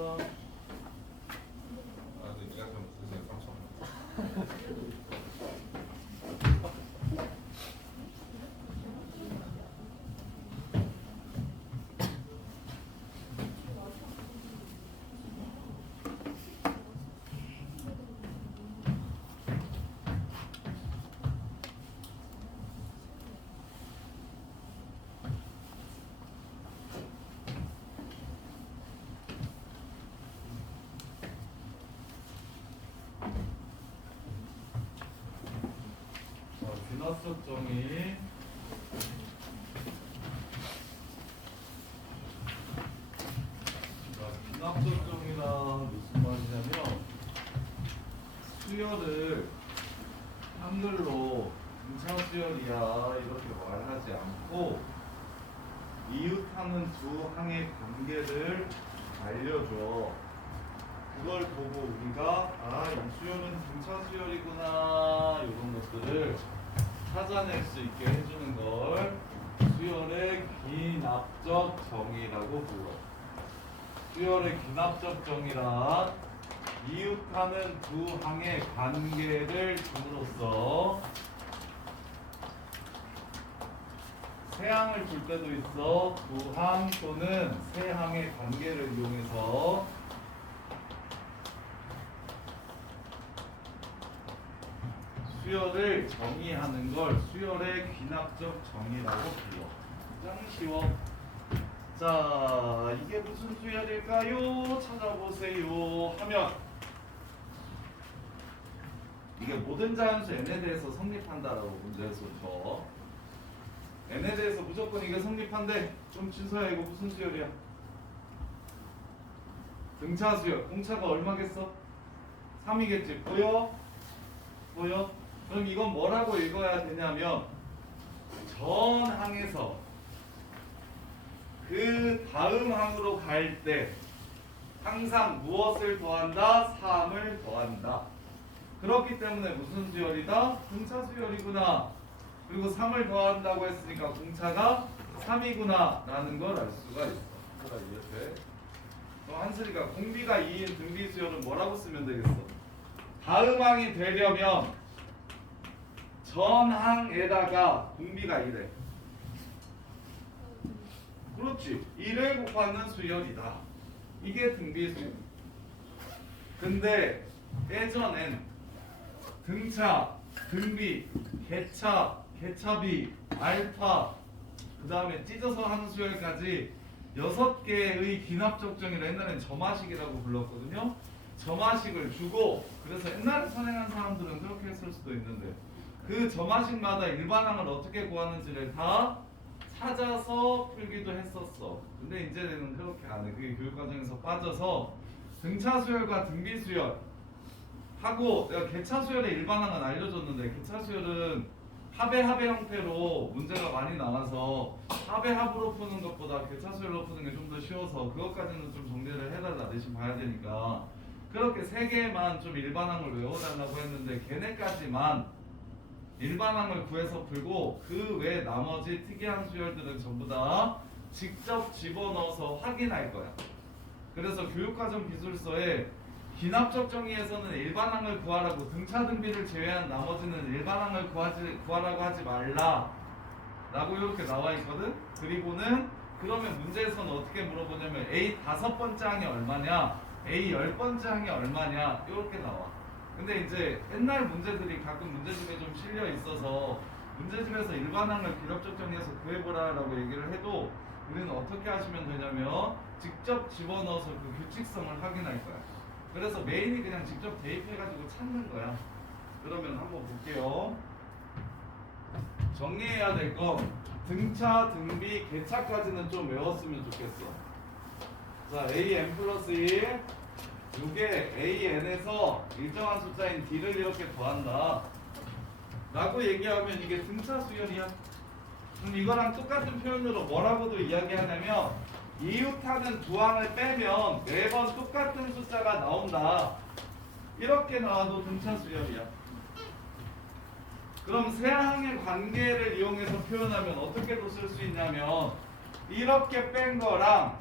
감사합니다. 아, 근데 네가 좀 드세요. 3천. 비너스 정의 비납적 정의란 무슨 말이냐면 수열을 한글로 등차 수열이야 이렇게 말하지 않고 이웃하는 두 항의 관계를 알려줘. 그걸 보고 우리가 이 수열은 등차 수열이구나 이런 것들을 찾아낼 수 있게 해주는 걸 수열의 기납적 정의라고 불러. 수열의 기납적 정의란 이웃하는 두 항의 관계를 줌으로써 세 항을 줄 때도 있어. 두 항 또는 세 항의 관계를 이용해서 수열을 정의하는 걸 수열의 귀납적 정의라고 불러. 가장 쉬워. 자, 이게 무슨 수열일까요? 찾아보세요 하면 이게 모든 자연수 n에 대해서 성립한다라고 문제에서 줘. n에 대해서 무조건 이게 성립한데 좀 진서야 이거 무슨 수열이야? 등차 수열. 공차가 얼마겠어? 3이겠지. 보여? 보여? 그럼 이건 뭐라고 읽어야 되냐면 전 항에서 그 다음 항으로 갈 때 항상 무엇을 더한다? 3을 더한다. 그렇기 때문에 무슨 수열이다? 등차 수열이구나. 그리고 3을 더한다고 했으니까 공차가 3이구나 라는 걸 알 수가 있어. 이렇게. 그럼 한슬이가 공비가 2인 등비 수열은 뭐라고 쓰면 되겠어? 다음 항이 되려면 전항에다가 공비가 1해. 그렇지. 1을 곱하는 수열이다. 이게 등비 수열. 근데 예전엔 등차, 등비, 개차, 개차비, 알파 그 다음에 찢어서 하는 수열까지 6개의 기납적 정의를 옛날엔 점화식이라고 불렀거든요. 점화식을 주고 그래서 옛날에 선행한 사람들은 그렇게 했을 수도 있는데 그 점화식마다 일반항을 어떻게 구하는지를 다 찾아서 풀기도 했었어. 근데 이제는 그렇게 안 해. 그게 교육과정에서 빠져서 등차 수열과 등비 수열 하고 내가 개차 수열의 일반항은 알려줬는데 개차 수열은 합의 형태로 문제가 많이 나와서 합의 합으로 푸는 것보다 개차 수열로 푸는 게 좀 더 쉬워서 그것까지는 좀 정리를 해달라. 대신 봐야 되니까 그렇게 3개만 좀 일반항을 외워달라고 했는데 걔네까지만 일반항을 구해서 풀고 그 외 나머지 특이한 수열들은 전부 다 직접 집어넣어서 확인할 거야. 그래서 교육과정 기술서에 기납적 정의에서는 일반항을 구하라고 등차 등비를 제외한 나머지는 일반항을 구하라고 하지 말라 라고 이렇게 나와 있거든. 그리고는 그러면 문제에서는 어떻게 물어보냐면 A 5번째 항이 얼마냐 A 10번째 항이 얼마냐 이렇게 나와. 근데 이제 옛날 문제들이 가끔 문제집에 좀 실려 있어서 문제집에서 일반항을 기납적 정의에서 구해보라 라고 얘기를 해도 우리는 어떻게 하시면 되냐면 직접 집어넣어서 그 규칙성을 확인할 거야. 그래서 메인이 그냥 직접 대입해가지고 찾는 거야. 그러면 한번 볼게요. 정리해야 될 거 등차, 등비, 개차까지는 좀 외웠으면 좋겠어. 자, AN 플러스 1 이게 AN에서 일정한 숫자인 D를 이렇게 더한다 라고 얘기하면 이게 등차 수열이야. 그럼 이거랑 똑같은 표현으로 뭐라고도 이야기하냐면 이웃하는 두 항을 빼면 매번 똑같은 숫자가 나온다. 이렇게 나와도 등차 수열이야. 그럼 세 항의 관계를 이용해서 표현하면 어떻게도 쓸 수 있냐면 이렇게 뺀 거랑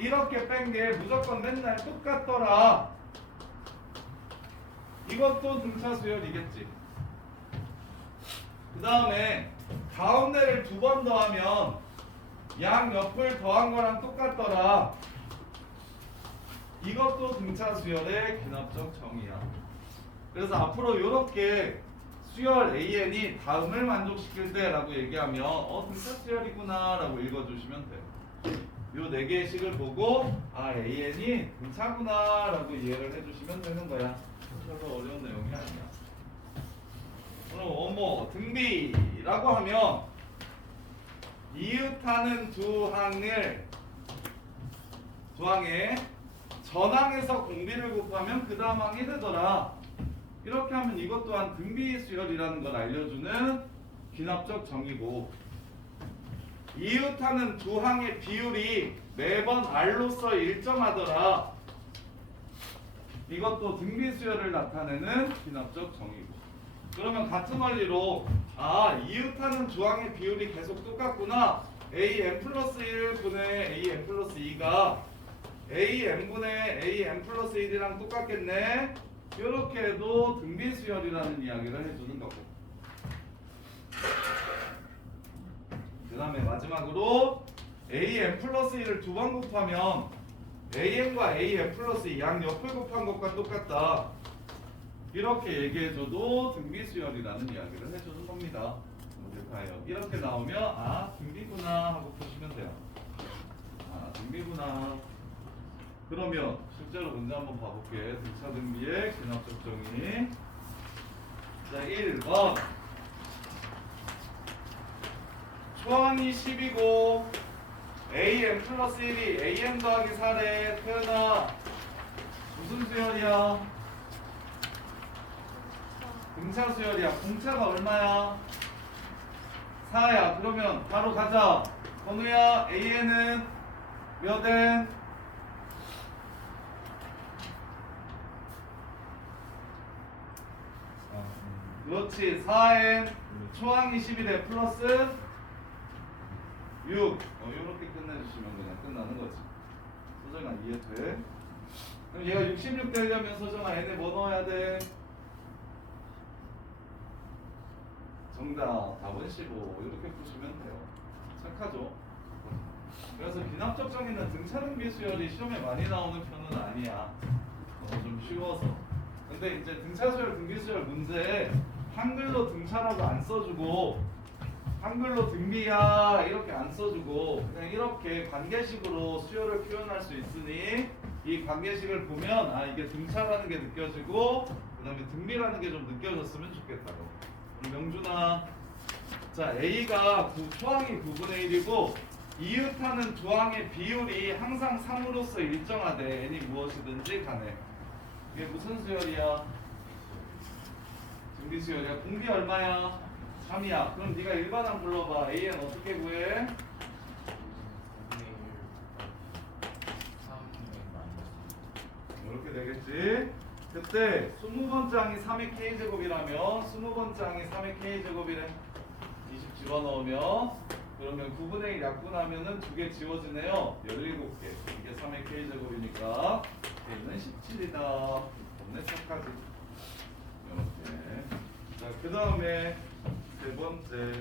이렇게 뺀 게 무조건 맨날 똑같더라. 이것도 등차 수열이겠지. 그 다음에 가운데를 두 번 더하면 양 옆을 더한 거랑 똑같더라. 이것도 등차 수열의 귀납적 정의야. 그래서 앞으로 이렇게 수열 AN이 다음을 만족시킬 때 라고 얘기하면 등차 수열이구나 라고 읽어주시면 돼요. 요 네 개의 식을 보고 AN이 등차구나 라고 이해를 해주시면 되는 거야. 별로 어려운 내용이 아니야. 그럼 등비라고 하면 이웃하는 두 항에 전항에서 공비를 곱하면 그 다음 항이 되더라. 이렇게 하면 이것 또한 등비 수열이라는 걸 알려주는 귀납적 정의고, 이웃하는 두 항의 비율이 매번 R로서 일정하더라. 이것도 등비 수열을 나타내는 귀납적 정의고. 그러면 같은 원리로 이웃하는 두 항의 비율이 계속 똑같구나. AM 플러스 1분의 AM 플러스 2가 AM분의 AM 플러스 1이랑 똑같겠네. 이렇게 해도 등비 수열이라는 이야기를 해주는 거고. 그 다음에 마지막으로 AM 플러스 1을 두 번 곱하면 AM과 AM 플러스 2 양 옆을 곱한 것과 똑같다. 이렇게 얘기해줘도 등비 수열이라는 이야기를 해주는 겁니다. 이렇게 나오면 등비구나 하고 푸시면 돼요. 등비구나. 그러면 실제로 문제 한번 봐볼게. 등차 등비의 귀납적 정의. 자, 1번. 초항이 10이고 AM 플러스 1이 AM 더하기 4래. 태연아, 무슨 수열이야? 등차 수열이야. 공차가 얼마야? 4야. 그러면 바로 가자. 건우야, AN은 몇 N? 그렇지. 4N 초항이 11에 플러스 6. 이렇게 끝내주시면 그냥 끝나는 거지. 소정아 이해돼? 그럼 얘가 66 되려면 소정아 N에 뭐 넣어야 돼? 정답. 답은 15. 이렇게 푸시면 돼요. 착하죠? 그래서 귀납적 정의는 등차 등비 수열이 시험에 많이 나오는 편은 아니야. 좀 쉬워서. 근데 이제 등차 수열, 등비 수열 문제에 한글로 등차라고 안 써주고 한글로 등비야 이렇게 안 써주고 그냥 이렇게 관계식으로 수열을 표현할 수 있으니 이 관계식을 보면 이게 등차라는 게 느껴지고 그 다음에 등비라는 게 좀 느껴졌으면 좋겠다고. 그럼 명준아, 자 A가 초항이 9분의 1이고 이웃하는 두 항의 비율이 항상 3으로서 일정하대. N이 무엇이든지 간에. 이게 무슨 수열이야? 등비 수열이야. 공비 얼마야? 3이야. 그럼 네가 일반항 불러봐. AN 어떻게 구해? 이렇게 되겠지? 그때 20번째 항이 3의 K제곱이라면 20번째 항이 3의 K제곱이래. 20 집어넣으면 그러면 9분의 1 약분하면은 2개 지워지네요. 17개. 이게 3의 K제곱이니까 K는 17이다. 없네 착하지. 이렇게. 자, 그 다음에 세 번째.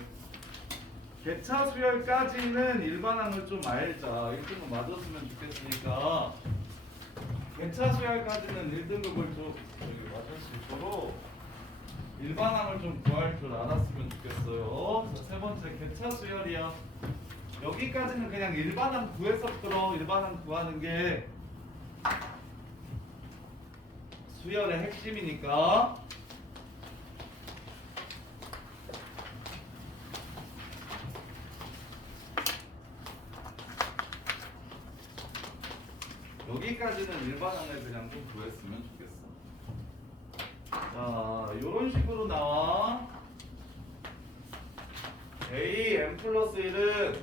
개차 수열까지는 일반항을 좀 알자. 1등급 맞았으면 좋겠으니까. 개차 수열까지는 1등급을 좀 맞을 수 있도록 일반항을 좀 구할 줄 알았으면 좋겠어요. 자, 세 번째 개차 수열이야. 여기까지는 그냥 일반항 구해서 들어. 일반항 구하는 게 수열의 핵심이니까. 여기까지는 일반항을 그냥 좀 구했으면 좋겠어. 자, 요런 식으로 나와. AN 플러스 1은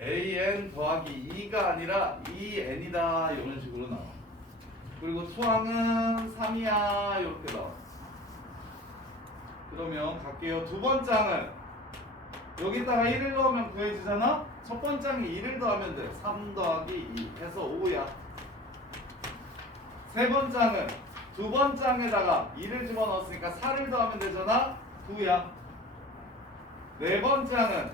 AN 더하기 2가 아니라 2N이다. 이런 식으로 나와. 그리고 초항은 3이야. 이렇게 나와. 그러면 갈게요. 두 번째 항은 여기다가 1을 넣으면 구해지잖아? 첫 번장에 2를 더하면 돼. 3 더하기 2 해서 5야. 세 번장은 두 번장에다가 2를 집어넣었으니까 4를 더하면 되잖아. 9야. 네 번장은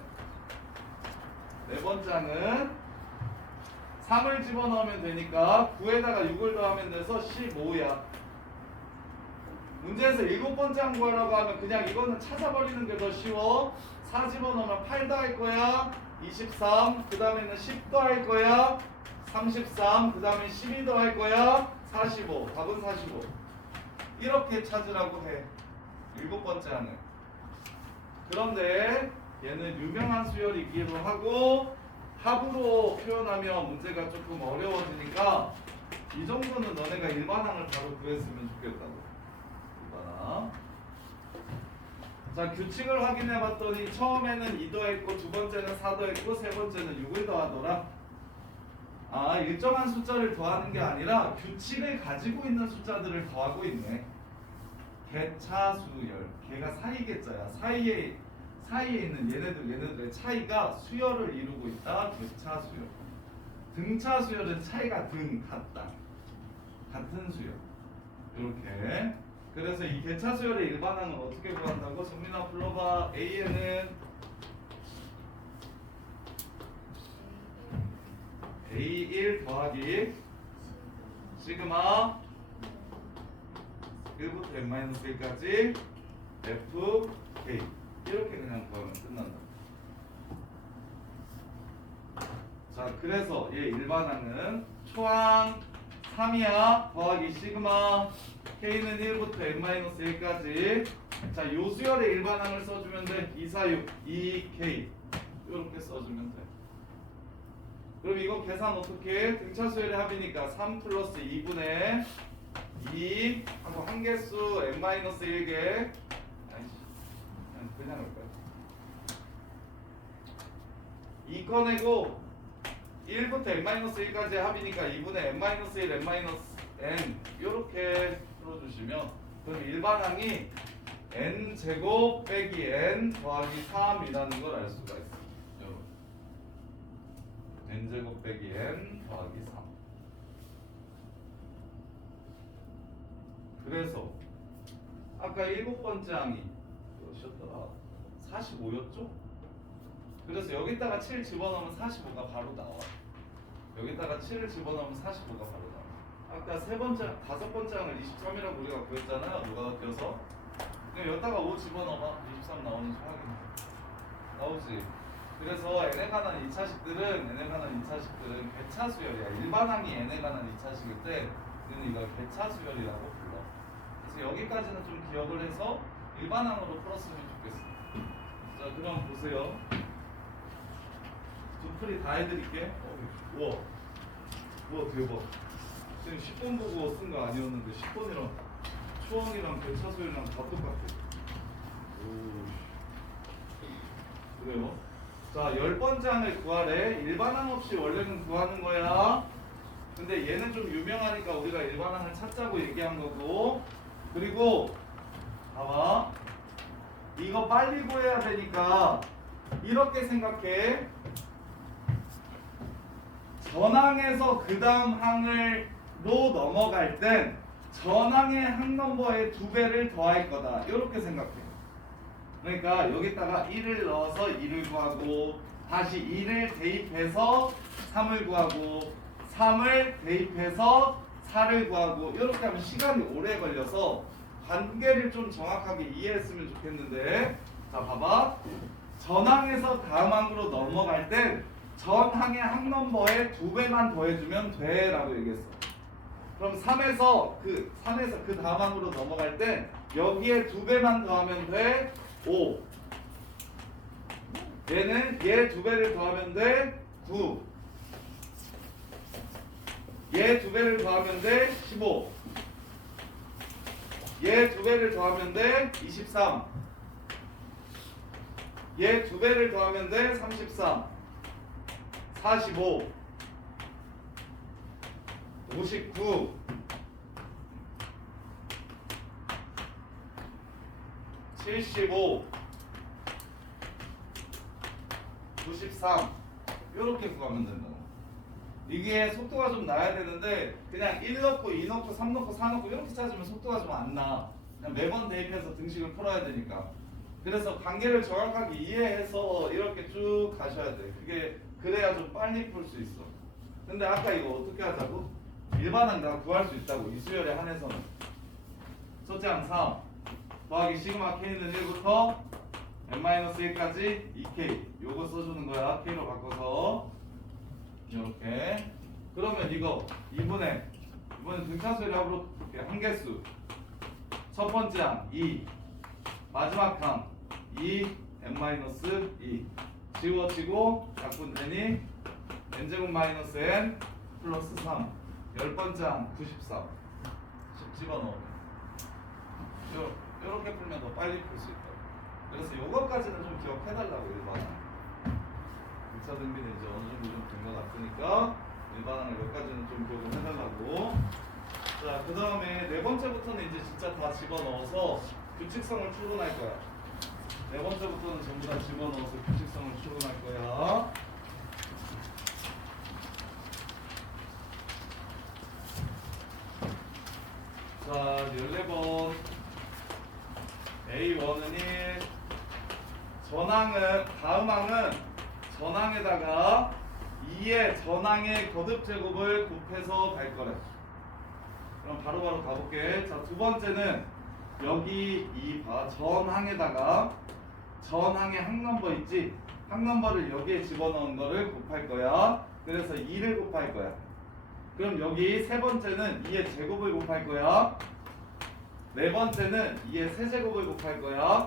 3을 집어넣으면 되니까 9에다가 6을 더하면 돼서 15야. 문제에서 7번째 구하라고 하면 그냥 이거는 찾아버리는 게 더 쉬워. 4 집어넣으면 8 더할 거야. 23. 그 다음에는 10 더할 거야. 33. 그 다음에 12 더할 거야. 45. 답은 45. 이렇게 찾으라고 해. 7번째 항은. 그런데 얘는 유명한 수열이기도 하고 합으로 표현하면 문제가 조금 어려워지니까 이 정도는 너네가 일반항을 바로 구했으면 좋겠다고. 일반항. 자, 규칙을 확인해 봤더니 처음에는 2 더했고 두 번째는 4 더했고 세 번째는 6을 더하더라. 아, 일정한 숫자를 더하는 게 아니라 규칙을 가지고 있는 숫자들을 더하고 있네. 개차수열. 개가 사이개자야. 사이에 있는 얘네들의 차이가 수열을 이루고 있다. 개차수열. 등차수열은 차이가 같은 수열. 이렇게. 그래서 이 개차수열의 일반항은 어떻게 구한다고? 정민아 불러봐. A에는 A1 더하기 시그마 1부터 n-1까지 fk 이렇게 그냥 구하면 끝난다. 자, 그래서 얘 일반항은 초항 3이야 더하기 시그마 k는 1부터 n-1까지. 자, 요 수열의 일반항을 써주면 돼. 2, 4, 6, 2k 이렇게 써주면 돼. 그럼 이거 계산 어떻게 해? 등차 수열의 합이니까 3 플러스 2분의 2 하고 한 개수 n-1개. 그냥 할까요? 2 꺼내고 1부터 n-1까지 합이니까 2분의 n-1, n-n 이렇게 풀어주시면 그럼 일반항이 n제곱 빼기 n 더하기 3이라는 걸 알 수가 있어요. 여러분, n제곱 빼기 n 더하기 3. 그래서 아까 7번째 항이 몇이었더라? 45였죠? 그래서 여기다가 7 집어넣으면 45가 바로 나와. 여기다가 7을 집어넣으면 45가 바로 나와. 아까 다섯 번째 항을 23이라고 우리가 구했잖아요. 누가 껴서. 그럼 여기다가 5 집어넣어봐. 23 나오는지 확인해. 나오지. 그래서 n에 관한 2차식들은 개차수열이야. 일반항이 n에 관한 2차식일 때 우리는 이걸 개차수열이라고 불러. 그래서 여기까지는 좀 기억을 해서 일반항으로 풀었으면 좋겠어. 자, 그럼 보세요. 두 풀이 다 해드릴게. 우와 대박. 지금 10번 보고 쓴 거 아니었는데 10번이랑 초항이랑 개차수열이랑 다 똑같아. 오. 그래요? 자, 10번째 항을 구하래. 일반항 없이 원래는 구하는 거야. 근데 얘는 좀 유명하니까 우리가 일반항을 찾자고 얘기한 거고. 그리고 봐봐. 이거 빨리 구해야 되니까 이렇게 생각해. 전항에서 그 다음 항으로 넘어갈 땐 전항의 항 넘버의 2배를 더할 거다. 이렇게 생각해. 그러니까 여기다가 1을 넣어서 2를 구하고 다시 2를 대입해서 3을 구하고 3을 대입해서 4를 구하고 이렇게 하면 시간이 오래 걸려서 관계를 좀 정확하게 이해했으면 좋겠는데, 자 봐봐. 전항에서 다음 항으로 넘어갈 땐 전항의 항 넘버에 2배만 더해주면 돼 라고 얘기했어. 그럼 3에서 그 다음 항으로 넘어갈 땐 여기에 2배만 더하면 돼. 5. 얘는 얘 2배를 더하면 돼. 9. 얘 2배를 더하면 돼. 15. 얘 2배를 더하면 돼. 23. 얘 2배를 더하면 돼. 33. 45. 59. 75. 93. 이렇게 구하면 된다고. 이게 속도가 좀 나야 되는데 그냥 1 넣고 2 넣고 3 넣고 4 넣고 이렇게 찾으면 속도가 좀 안 나. 그냥 매번 대입해서 등식을 풀어야 되니까. 그래서 관계를 정확하게 이해해서 이렇게 쭉 가셔야 돼. 그게 그래야 좀 빨리 풀 수 있어. 근데 아까 이거 어떻게 하자고? 일반항 다 구할 수 있다고. 이 수열에 한해서는. 첫째 항 3 더하기 시그마 k는 1부터 n-1까지 2k. 요거 써주는 거야. k로 바꿔서. 이렇게. 그러면 이거 이번에 등차 수열이 합으로 한개수. 첫 번째 항 2. 마지막 항 2 n-2 지워지고 약분되니 n제곱 마이너스 n 플러스 3 열 번째 항 93 10 집어넣으면 요렇게 풀면 더 빨리 풀 수 있다. 그래서 요거까지는 좀 기억해달라고. 일반항 등차 등비는 이제 어느 정도 좀 된 것 같으니까 일반항을 여기까지는 좀 기억을 해달라고. 자, 그 다음에 네 번째부터는 이제 진짜 다 집어넣어서 규칙성을 출근할 거야. 네 번째부터는 전부 다 집어넣어서 규칙성을 출근할 거야. 자, 14번. A1은 1. 다음 항은 전항에다가 2의 전항의 거듭 제곱을 곱해서 갈 거래. 그럼 바로바로 가볼게. 자, 두 번째는 여기 이 전항에다가 전항의 항넘버 있지? 항넘버를 여기에 집어넣은 거를 곱할 거야. 그래서 2를 곱할 거야. 그럼 여기 세 번째는 2의 제곱을 곱할 거야. 네 번째는 2의 세제곱을 곱할 거야.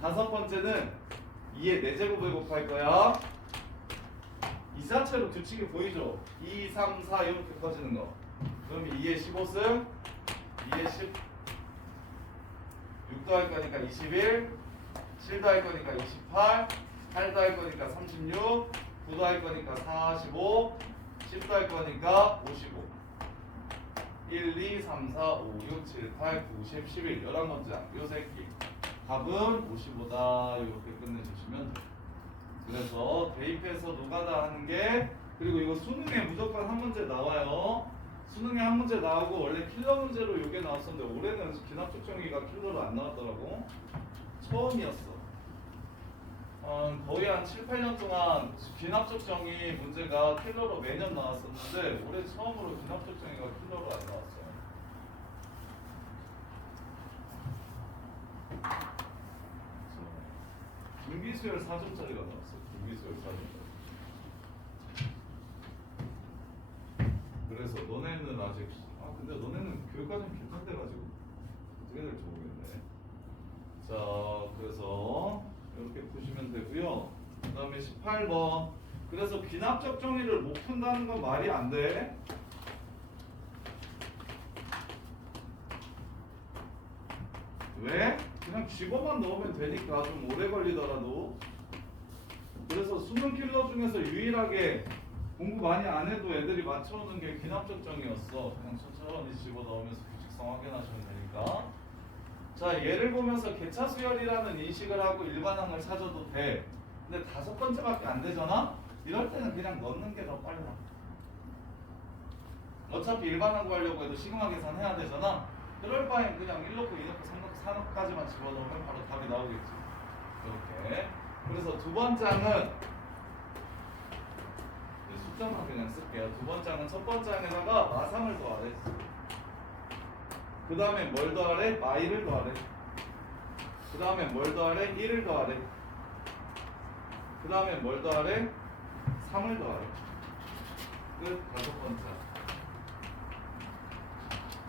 다섯 번째는 2의 네제곱을 곱할 거야. 이 자체로 규칙이 보이죠? 2, 3, 4 이렇게 커지는 거. 그럼 2의 15승, 2의 10, 6도 할 거니까 21, 7도 할 거니까 28, 8도 할 거니까 36, 9도 할 거니까 45, 10도 할 거니까 55. 1, 2, 3, 4, 5, 6, 7, 8, 9, 10, 11, 11번째 요 새끼. 답은 55다. 이렇게 끝내주시면 돼요. 그래서 대입해서 노가다 하는 게, 그리고 이거 수능에 무조건 한 문제 나와요. 수능에 한 문제 나오고 원래 킬러 문제로 이게 나왔었는데 올해는 기납적 정의가 킬러로 안 나왔더라고. 처음이었어. 거의 한 7, 8년 동안 기납적 정의 문제가 킬러로 매년 나왔었는데 올해 처음으로 기납적 정의가 킬러로 안 나왔어요. 등비수열 4점짜리가 나왔어. 등비수열 4점짜리. 그래서 너네는 아직 근데 너네는 교육과정 괜찮대가지고 어떻게 될지 모르겠네. 자, 그래서 이렇게 푸시면 되고요. 그 다음에 18번. 그래서 귀납적 정의를 못 푼다는 건 말이 안 돼. 왜? 그냥 집어만 넣으면 되니까. 좀 오래 걸리더라도. 그래서 수능 킬러 중에서 유일하게 공부 많이 안 해도 애들이 맞춰오는 게 귀납적 정의였어. 그냥 천천히 집어넣으면서 규칙성 확인하시면 되니까. 자, 예를 보면서 개차 수열이라는 인식을 하고 일반항을 찾아도 돼. 근데 5번째밖에 안 되잖아? 이럴 때는 그냥 넣는 게 더 빨라. 어차피 일반항 구하려고 해도 시그마 계산해야 되잖아? 그럴 바엔 그냥 1 넣고 2 넣고 3 넣고 4 넣고까지만 집어넣으면 바로 답이 나오겠지. 이렇게. 그래서 두 번째 항은 숫자만 그냥 쓸게요. 두 번째 항은 첫 번째 항에다가 마상을 더하래. 그 다음에 뭘 더하래? 마이를 더하래. 그 다음에 뭘 더하래? 1을 더하래. 그 다음에 뭘 더하래? 3을 더하래. 끝. 5번째.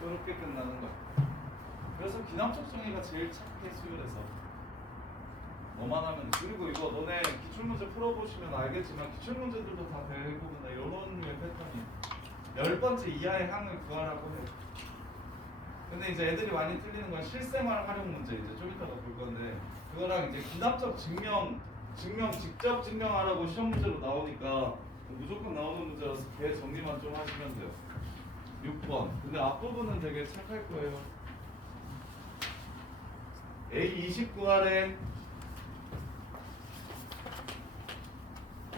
이렇게 끝나는 거야. 그래서 기납적 정의가 제일 착해 수열에서. 뭐만 하면. 그리고 이거 너네 기출문제 풀어보시면 알겠지만 기출문제들도 다 대부분 다 이런 류의 패턴이 10번째 이하의 항을 구하라고 해. 근데 이제 애들이 많이 틀리는 건 실생활 활용 문제. 이제 좀 이따가 볼 건데 그거랑 이제 기납적 증명 직접 증명하라고 시험 문제로 나오니까 무조건 나오는 문제라서 걔 정리만 좀 하시면 돼요. 6번. 근데 앞부분은 되게 착할 거예요. A 29R에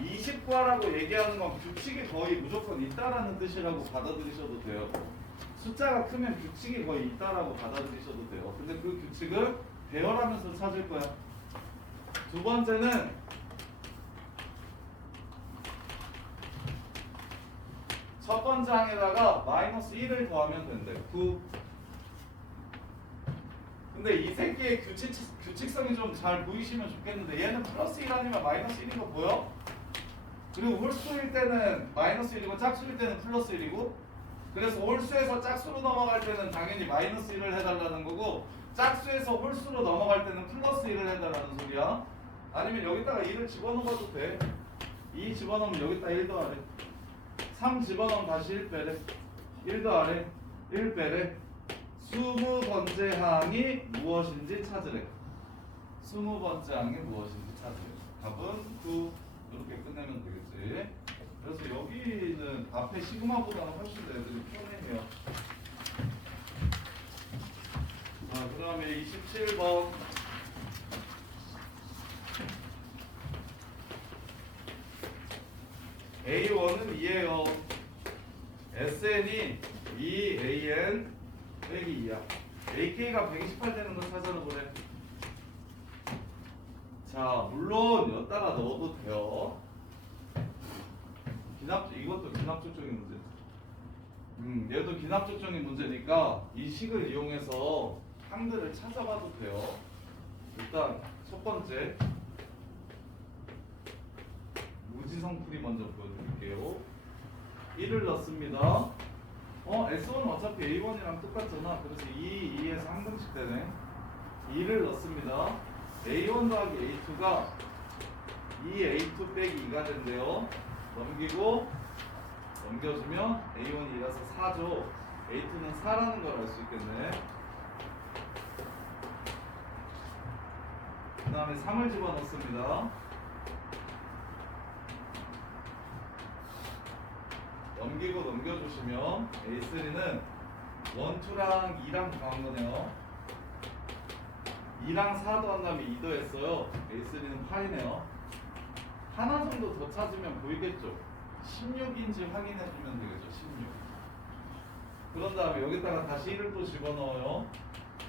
20과라고 얘기하는 건 규칙이 거의 무조건 있다라는 뜻이라고 받아들이셔도 돼요. 숫자가 크면 규칙이 거의 있다라고 받아들이셔도 돼요. 근데 그 규칙을 배열하면서 찾을 거야. 두 번째는 첫 번째 항에다가 마이너스 1을 더하면 된대. 9. 근데 이 새끼의 규칙성이 좀 잘 보이시면 좋겠는데 얘는 플러스 1 아니면 마이너스 1인 거 보여? 그리고 홀수일 때는 마이너스 1이고 짝수일 때는 플러스 1이고 그래서 홀수에서 짝수로 넘어갈 때는 당연히 마이너스 1을 해달라는 거고 짝수에서 홀수로 넘어갈 때는 플러스 1을 해달라는 소리야. 아니면 여기다가 2를 집어넣어도 돼. 2 집어넣으면 여기다 1 더하래. 3 집어넣으면 다시 1 빼래. 1 더하래. 1 빼래. 20번째 항이 무엇인지 찾으래. 20번째 항이 무엇인지 찾으래. 답은 9. 이렇게 끝내면 되겠지. 그래서 여기는 앞에 시그마보다는 훨씬 더 애들이 편해요. 자, 그 다음에 27번. A1은 2예요. SN이 2AN 빼기 2야. AK가 128 되는 거 찾아보래. 자, 물론 여기다가 넣어도 돼요. 이것도 기납적적인 문제. 얘도 기납적적인 문제니까 이 식을 이용해서 항들을 찾아봐도 돼요. 일단 첫 번째 무지성풀이 먼저 보여드릴게요. 1을 넣습니다. S1은 어차피 A1이랑 똑같잖아. 그래서 2에서 한 등씩 되네. 2를 넣습니다. A1 더하기 A2가 2A2 빼기 2가 된대요. 넘겨주면 A1이 2라서 4죠. A2는 4라는 걸 알 수 있겠네. 그 다음에 3을 집어넣습니다. 넘겨주시면 A3는 1, 2랑 2랑 더한 거네요. 2랑 4 더한 다음에 2 더했어요. A3는 8이네요. 하나 정도 더 찾으면 보이겠죠? 16인지 확인해주면 되겠죠? 16. 그런 다음에 여기다가 다시 1을 또 집어넣어요.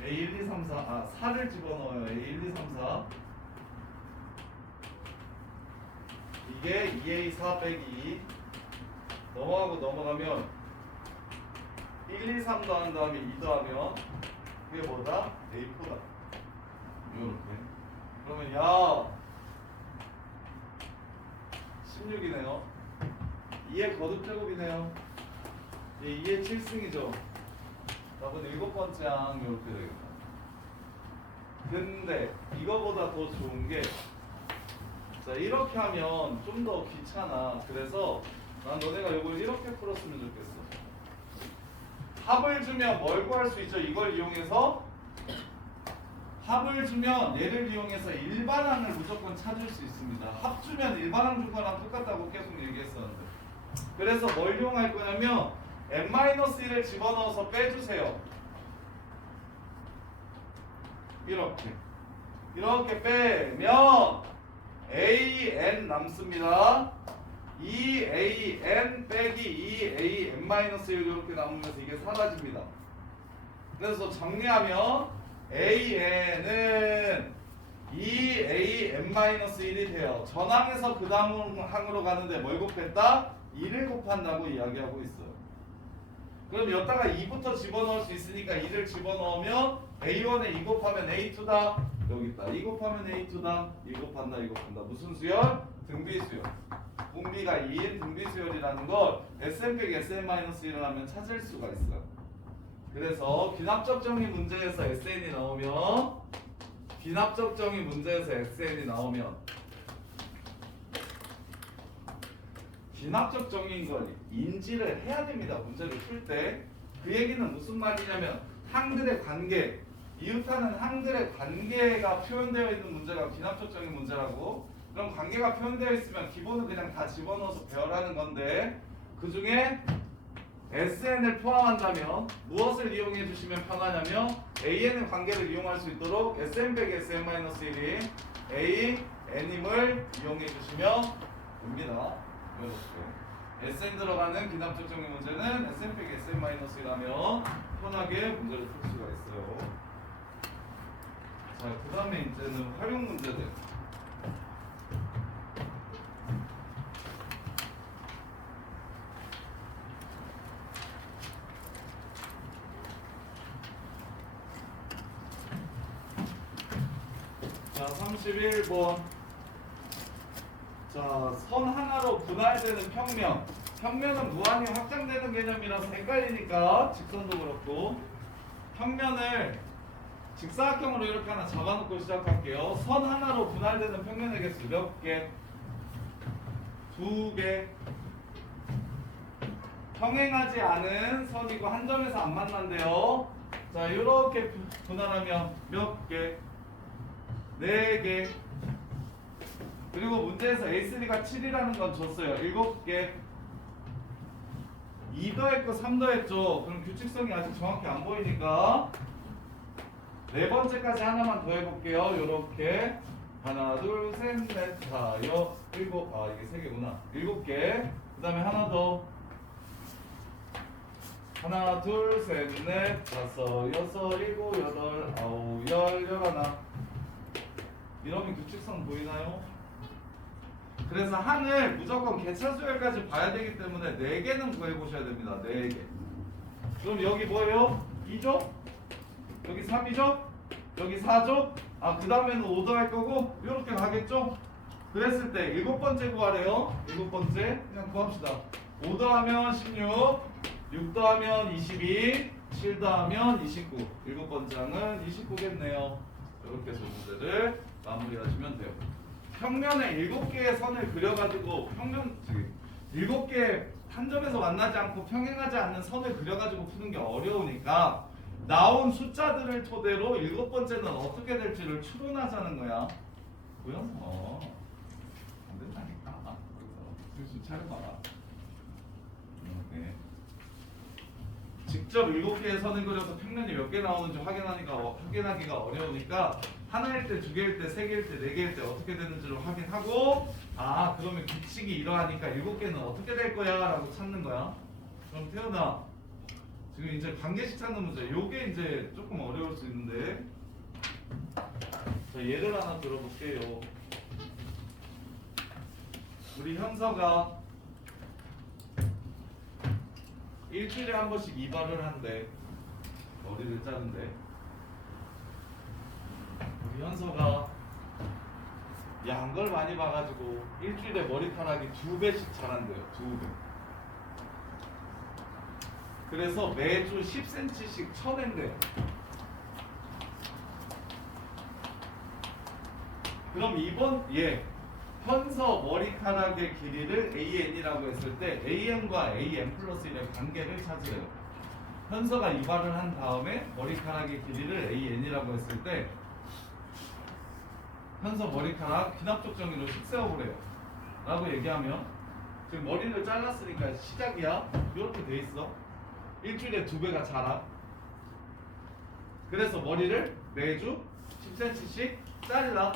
A1, 2, 3, 4, 4를 집어넣어요. A1, 2, 3, 4. 이게 2A4 빼기 2. 넘어가면 1, 2, 3 더한 다음에 2 더하면 그게 뭐다? A4다. 요렇게. 그러면 야 16이네요. 2의 거듭제곱이네요. 2의 7승이죠. 답은 7번째 항 이렇게 되겠다. 근데 이거보다 더 좋은 게 자, 이렇게 하면 좀 더 귀찮아. 그래서 난 너네가 이걸 이렇게 풀었으면 좋겠어. 합을 주면 뭘 구할 수 있죠? 이걸 이용해서 합을 주면 얘를 이용해서 일반항을 무조건 찾을 수 있습니다. 합 주면 일반항 준 거랑 똑같다고 계속 얘기했었는데. 그래서 뭘 이용할 거냐면 n-1을 집어넣어서 빼주세요. 이렇게 빼면 an 남습니다. 2an 빼기 2an-1 이렇게 남으면서 이게 사라집니다. 그래서 정리하면 an은 2an-1이 돼요. 전항에서 그 다음 항으로 가는데 뭘 곱했다? 2를 곱한다고 이야기하고 있어요. 그럼 여기다가 2부터 집어넣을 수 있으니까 2를 집어넣으면 A1에 2 곱하면 A2다. 여기 있다. 2 곱하면 A2다. 2 곱한다. 무슨 수열? 등비수열. 분비가 2인 등비수열이라는 걸 SM 빼기 SM-1을 하면 찾을 수가 있어요. 그래서 귀납적 정의 문제에서 SN이 나오면 귀납적 정의인 걸 인지를 해야 됩니다. 문제를 풀 때. 그 얘기는 무슨 말이냐면 항들의 관계, 이웃하는 항들의 관계가 표현되어 있는 문제가 귀납적 정의 문제라고. 그럼 관계가 표현되어 있으면 기본은 그냥 다 집어넣어서 배열하는 건데 그 중에 SN을 포함한다면 무엇을 이용해 주시면 편하냐면 AN의 관계를 이용할 수 있도록 SM 빼기 SM-1이 AN임을 이용해 주시면 됩니다. 이렇게. SN 들어가는 기납적 정리 문제는 SN 빼기 SN 마이너스라면 편하게 문제를 풀 수가 있어요. 자, 그 다음에 이제는 활용 문제들. 자, 31번. 자, 선 하나로 분할되는 평면. 평면은 무한히 확장되는 개념이라서 헷갈리니까 직선도 그렇고 평면을 직사각형으로 이렇게 하나 잡아놓고 시작할게요. 선 하나로 분할되는 평면의 개수 몇 개? 2개. 평행하지 않은 선이고 한 점에서 안 만난대요. 자, 이렇게 분할하면 몇 개? 4개. 그리고 문제에서 A3가 7이라는 건 줬어요. 7개. 2 더했고 3 더했죠. 그럼 규칙성이 아직 정확히 안 보이니까 네 번째까지 하나만 더 해볼게요. 요렇게 하나 둘셋넷 다여 일곱. 아, 이게 3개구나. 7개. 그 다음에 하나 더. 하나 둘셋넷 다섯 여섯 일곱 여덟 아홉 열 열하나. 이러면 규칙성 보이나요? 그래서 한을 무조건 개차수열까지 봐야 되기 때문에 4개는 구해보셔야 됩니다. 4개. 그럼 여기 뭐예요? 2죠? 여기 3이죠? 여기 4죠? 아, 그 다음에는 5도 할 거고 이렇게 가겠죠? 그랬을 때 7번째 구하래요. 7번째 그냥 구합시다. 5 더하면 16, 6 더하면 22, 7 더하면 29. 7번째 항은 29겠네요. 이렇게 해서 문제를 마무리하시면 돼요. 평면에 7개의 선을 그려가지고 7개 한 점에서 만나지 않고 평행하지 않는 선을 그려가지고 푸는 게 어려우니까 나온 숫자들을 토대로 7번째는 어떻게 될지를 추론하자는 거야. 보여서 안 된다니까. 정신 차려봐라. 이렇게 직접 7개의 선을 그려서 평면이 몇 개 나오는지 확인하기가 어려우니까 하나일 때, 2개일 때, 3개일 때, 4개일 때 어떻게 되는지를 확인하고 아, 그러면 규칙이 이러하니까 7개는 어떻게 될 거야? 라고 찾는 거야. 그럼 태연아, 지금 이제 관계식 찾는 문제. 요게 이제 조금 어려울 수 있는데 자, 예를 하나 들어볼게요. 우리 현서가 일주일에 한 번씩 이발을 한대. 머리를 자른대. 우리 현서가 야한 걸 많이 봐가지고 일주일에 머리카락이 2배씩 자란대요. 2배. 그래서 매주 10cm씩 쳐낸대요. 그럼 이번 현서 머리카락의 길이를 AN이라고 했을 때 AN과 AN 플러스 1의 관계를 찾으래요. 현서가 이발을 한 다음에 머리카락의 길이를 AN이라고 했을 때 현서 머리카락 기납적 정의로 식 세워보래요. 라고 얘기하면 지금 머리를 잘랐으니까 시작이야. 이렇게 돼 있어. 일주일에 2배가 자라. 그래서 머리를 매주 10cm씩 잘라.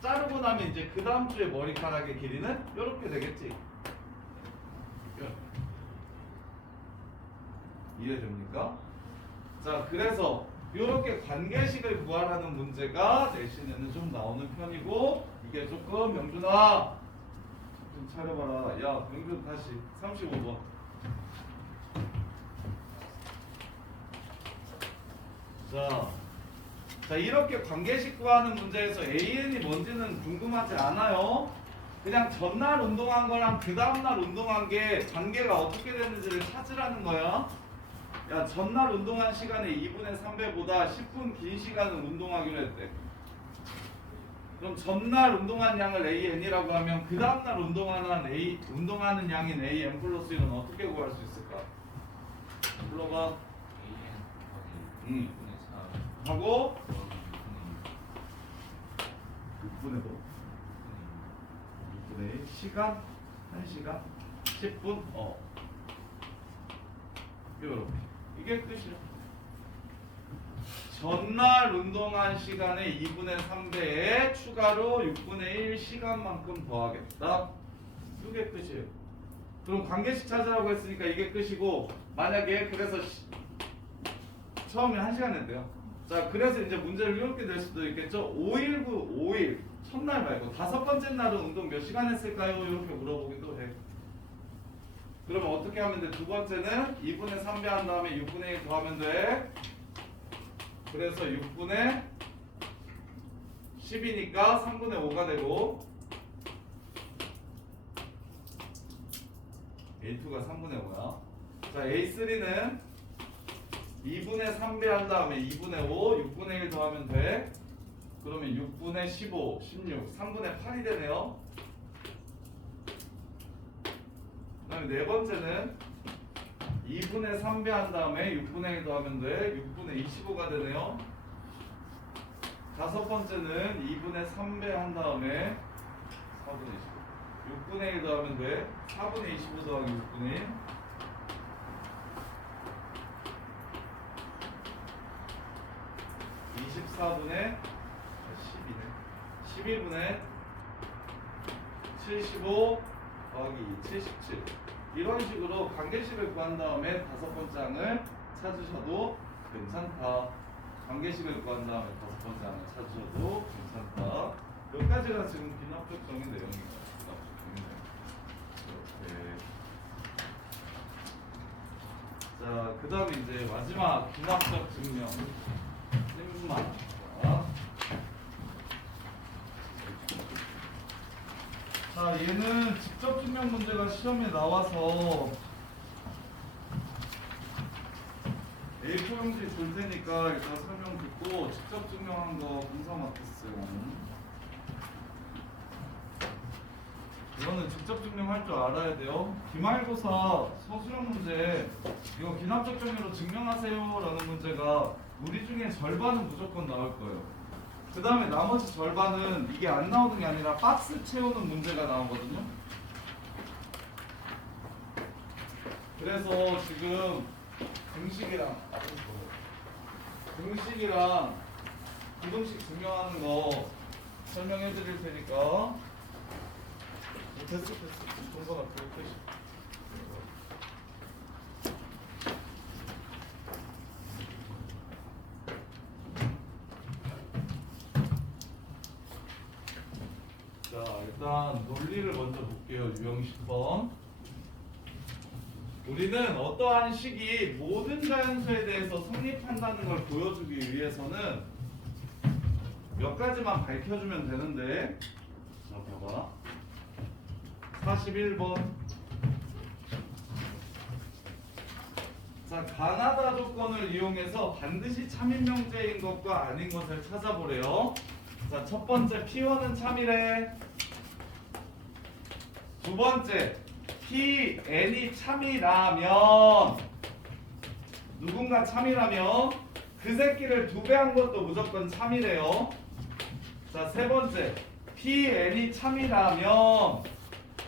자르고 나면 이제 그 다음 주에 머리카락의 길이는 이렇게 되겠지. 이해됩니까? 자, 그래서 이렇게 관계식을 구하라는 문제가 내신에는 좀 나오는 편이고 이게 조금 명준아 좀 차려봐라. 야, 명준 다시 35번. 자, 이렇게 관계식 구하는 문제에서 AN이 뭔지는 궁금하지 않아요. 그냥 전날 운동한 거랑 그 다음날 운동한 게 관계가 어떻게 되는지를 찾으라는 거야. 야, 전날 운동한 시간의 2분의 3배보다 10분 긴 시간을 운동하기로 했대. 그럼 전날 운동한 양을 AN이라고 하면 그 다음날 운동하는 양인 AN 플러스 1은 어떻게 구할 수 있을까? 불러봐. 하고 6분의 뭐? 6분의 1 시간? 1시간? 10분? 요렇게 이게 끝이야. 전날 운동한 시간의 2분의 3배에 추가로 6분의 1 시간만큼 더하겠다. 이게 끝이에요. 그럼 관계식 찾으라고 했으니까 이게 끝이고, 만약에 그래서 처음에 1시간 냈대요. 자, 그래서 이제 문제를 이렇게 낼 수도 있겠죠. 519, 5일 첫날 말고 5번째 날은 운동 몇 시간 했을까요? 이렇게 물어보기도 해. 그러면 어떻게 하면 돼? 두 번째는 2분의 3배 한 다음에 6분의 1 더하면 돼. 그래서 6분의 10이니까 3분의 5가 되고, A2가 3분의 5야. 자, A3는 2분의 3배 한 다음에 2분의 5, 6분의 1 더하면 돼. 그러면 6분의 15, 16, 3분의 8이 되네요. 그 다음에 네 번째는 2분의 3배 한 다음에 6분의 1 더하면 돼. 6분의 25가 되네요. 다섯 번째는 2분의 3배 한 다음에 4분의 25. 6분의 1 더하면 돼. 4분의 25 더하기 6분의 1. 24분의 12네. 12분의 75 더하기 77. 이런 식으로 관계식을 구한 다음에 다섯 번째 항을 찾으셔도 괜찮다. 관계식을 구한 다음에 다섯 번째 항을 찾으셔도 괜찮다. 여기까지가 지금 비납적 정의 내용입니다. 비납적 정의 내용. 이렇게. 자, 그 다음에 이제 마지막 비납적 증명. lemma. 자, 얘는 직접 증명 문제가 시험에 나와서 A4 용지 줄 테니까 일단 설명 듣고 직접 증명한 거 공사 맡았어요. 이거는 직접 증명할 줄 알아야 돼요. 기말고사 서술형 문제 이거 기납적 정의로 증명하세요 라는 문제가 우리 중에 절반은 무조건 나올 거예요. 그 다음에 나머지 절반은 이게 안 나오는 게 아니라 박스 채우는 문제가 나오거든요. 그래서 지금 등식이랑 부등식 증명하는 거 설명해 드릴 테니까. 됐어. 동서가 끝이. 자, 일단 논리를 먼저 볼게요. 유형 10번. 우리는 어떠한 식이 모든 자연수에 대해서 성립한다는 걸 보여주기 위해서는 몇 가지만 밝혀주면 되는데, 자, 봐봐. 41번. 자, 가나다 조건을 이용해서 반드시 참인명제인 것과 아닌 것을 찾아보래요. 자, 첫 번째 P1은 참이래. 두 번째 Pn이 참이라면, 누군가 참이라면 그 새끼를 2배 한 것도 무조건 참이래요. 자, 세 번째 Pn이 참이라면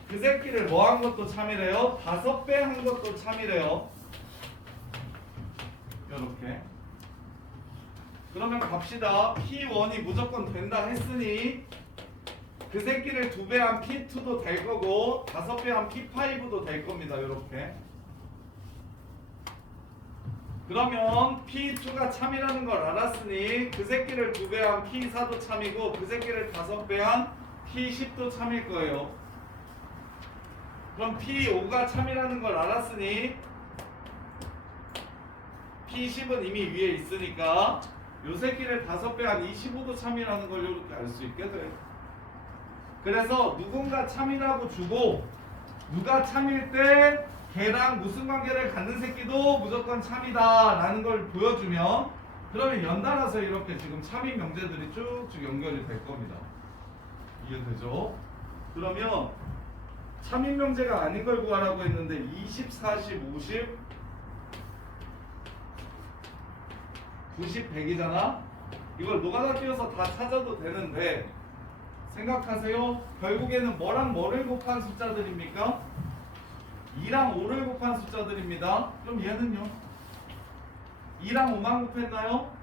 그 새끼를 뭐 한 것도 참이래요? 5배 한 것도 참이래요. 이렇게. 그러면 갑시다. P1이 무조건 된다 했으니 그 새끼를 2배 한 P2도 될 거고 5배 한 P5도 될 겁니다. 이렇게. 그러면 P2가 참이라는 걸 알았으니 그 새끼를 2배 한 P4도 참이고 그 새끼를 5배 한 P10도 참일 거예요. 그럼 P5가 참이라는 걸 알았으니 P10은 이미 위에 있으니까 요 새끼를 5배 한 25도 참이라는 걸 이렇게 알 수 있게 돼. 그래서 누군가 참이라고 주고 누가 참일 때 걔랑 무슨 관계를 갖는 새끼도 무조건 참이다 라는 걸 보여주면, 그러면 연달아서 이렇게 지금 참인 명제들이 쭉쭉 연결이 될 겁니다. 이해되죠? 그러면 참인 명제가 아닌 걸 구하라고 했는데 20, 40, 50, 90, 100이잖아? 이걸 노가다 띄워서 다 찾아도 되는데, 생각하세요. 결국에는 뭐랑 뭐를 곱한 숫자들입니까? 2랑 5를 곱한 숫자들입니다. 그럼 얘는요? 2랑 5만 곱했나요?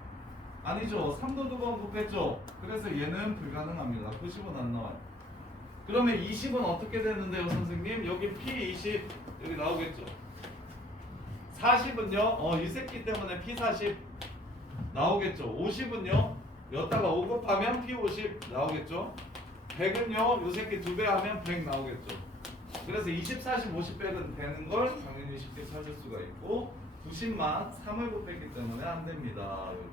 아니죠. 3도 2번 곱했죠. 그래서 얘는 불가능합니다. 90은 안 나와요. 그러면 20은 어떻게 되는데요, 선생님? 여기 P20 여기 나오겠죠. 40은요? 이 새끼 때문에 P40 나오겠죠. 50은요? 여기다가 5 곱하면 P50 나오겠죠. 100은요? 요 새끼 2배 하면 100 나오겠죠. 그래서 20, 40, 50 빼면 되는 걸 당연히 쉽게 찾을 수가 있고 90만 3을 곱했기 때문에 안 됩니다. 이렇게.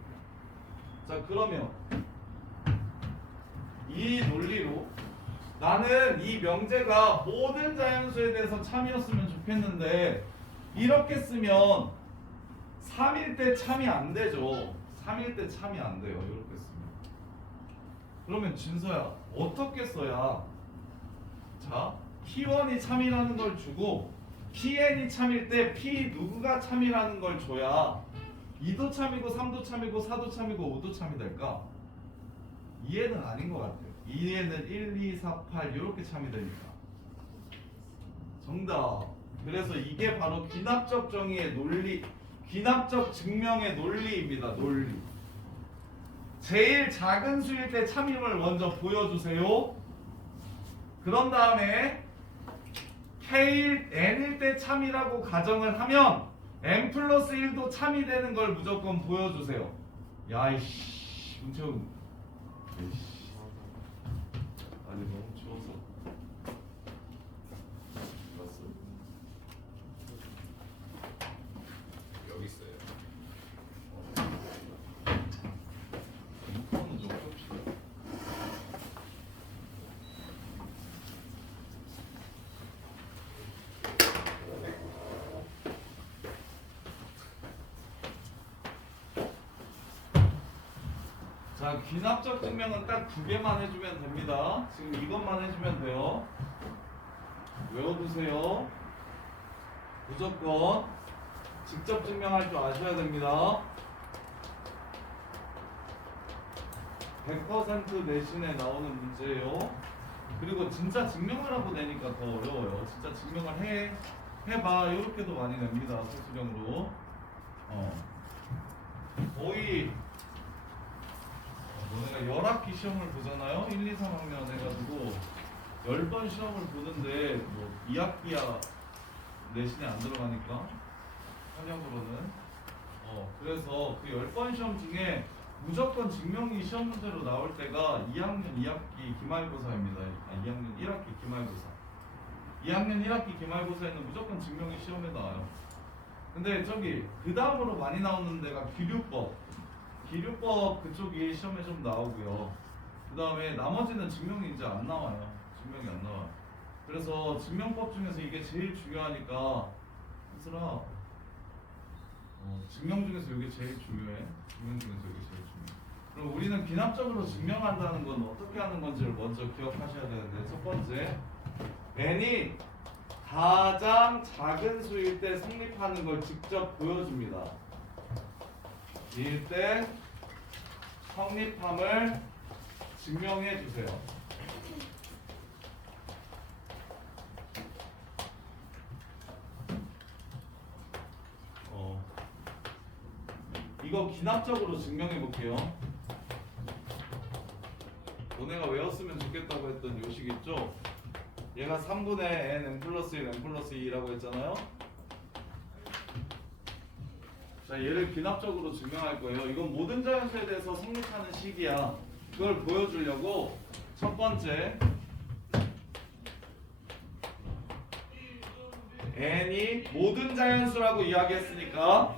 자, 그러면 이 논리로 나는 이 명제가 모든 자연수에 대해서 참이었으면 좋겠는데 이렇게 쓰면 3일 때 참이 안 되죠. 3일 때 참이 안 돼요. 이렇게 쓰면. 그러면 진서야 어떻게 써야 자 P1이 참이라는 걸 주고 PN이 참일 때 P 누구가 참이라는 걸 줘야 2도 참이고 3도 참이고 4도 참이고 5도 참이 될까? 2에는 아닌 것 같아요. 2에는 1, 2, 4, 8 이렇게 참이 되니까. 정답. 그래서 이게 바로 귀납적 정의의 논리, 귀납적 증명의 논리입니다. 논리. 제일 작은 수일 때 참임을 먼저 보여주세요. 그런 다음에 K1, N일 때 참이라고 가정을 하면 N 플러스 1도 참이 되는 걸 무조건 보여주세요. 야이씨, 문채훈. 에이씨. 아니 너무 추워서. 왔어? 여기 있어요. 이거는 좀 좁시다. 자, 귀납적 증명은 딱 2개만 해주면 됩니다. 지금 이것만 해주면 돼요. 외워두세요. 무조건 직접 증명할 줄 아셔야 됩니다. 100% 내신에 나오는 문제예요. 그리고 진짜 증명을 하고 내니까 더 어려워요. 진짜 증명을 해봐. 이렇게도 많이 냅니다. 소수령으로. 거의 너네가 열학기 시험을 보잖아요. 1, 2, 3학년 해가지고 10번 시험을 보는데 뭐 2학기야 내신에 안 들어가니까 현역으로는 그래서 그 10번 시험 중에 무조건 증명이 시험 문제로 나올 때가 2학년 2학기 기말고사입니다. 2학년 1학기 기말고사. 2학년 1학기 기말고사에는 무조건 증명이 시험에 나와요. 근데 저기 그 다음으로 많이 나오는 데가 기류법 그쪽이 시험에 좀 나오고요. 그 다음에 나머지는 증명이 이제 안 나와요. 증명이 안 나와요. 그래서 증명법 중에서 이게 제일 중요하니까 얘들아 증명 중에서 이게 제일 중요해. 증명 중에서 이게 제일 중요해. 그럼 우리는 귀납적으로 증명한다는 건 어떻게 하는 건지를 먼저 기억하셔야 되는데 첫 번째 n이 가장 작은 수일 때 성립하는 걸 직접 보여줍니다. 이일 때 성립함을 증명해 주세요. 이거 기납적으로 증명해 볼게요. 너네가 외웠으면 좋겠다고 했던 요식 있죠? 얘가 3분의 n 플러스 1 n 플러스 2라고 했잖아요. 자, 얘를 귀납적으로 증명할 거예요. 이건 모든 자연수에 대해서 성립하는 식이야. 그걸 보여주려고 첫 번째 n이 모든 자연수라고 이야기했으니까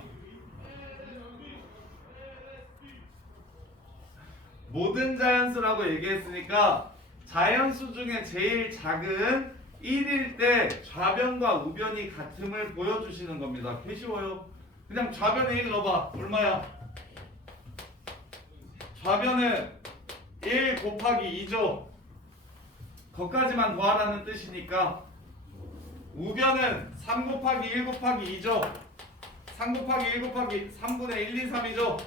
모든 자연수라고 얘기했으니까 자연수 중에 제일 작은 1일 때 좌변과 우변이 같음을 보여주시는 겁니다. 개 쉬워요. 그냥 좌변에 1 넣어봐. 얼마야? 좌변은 1 곱하기 2죠. 거기까지만 더하라는 뜻이니까 우변은 3 곱하기 1 곱하기 2죠. 3 곱하기 1 곱하기 3분의 1, 2, 3이죠.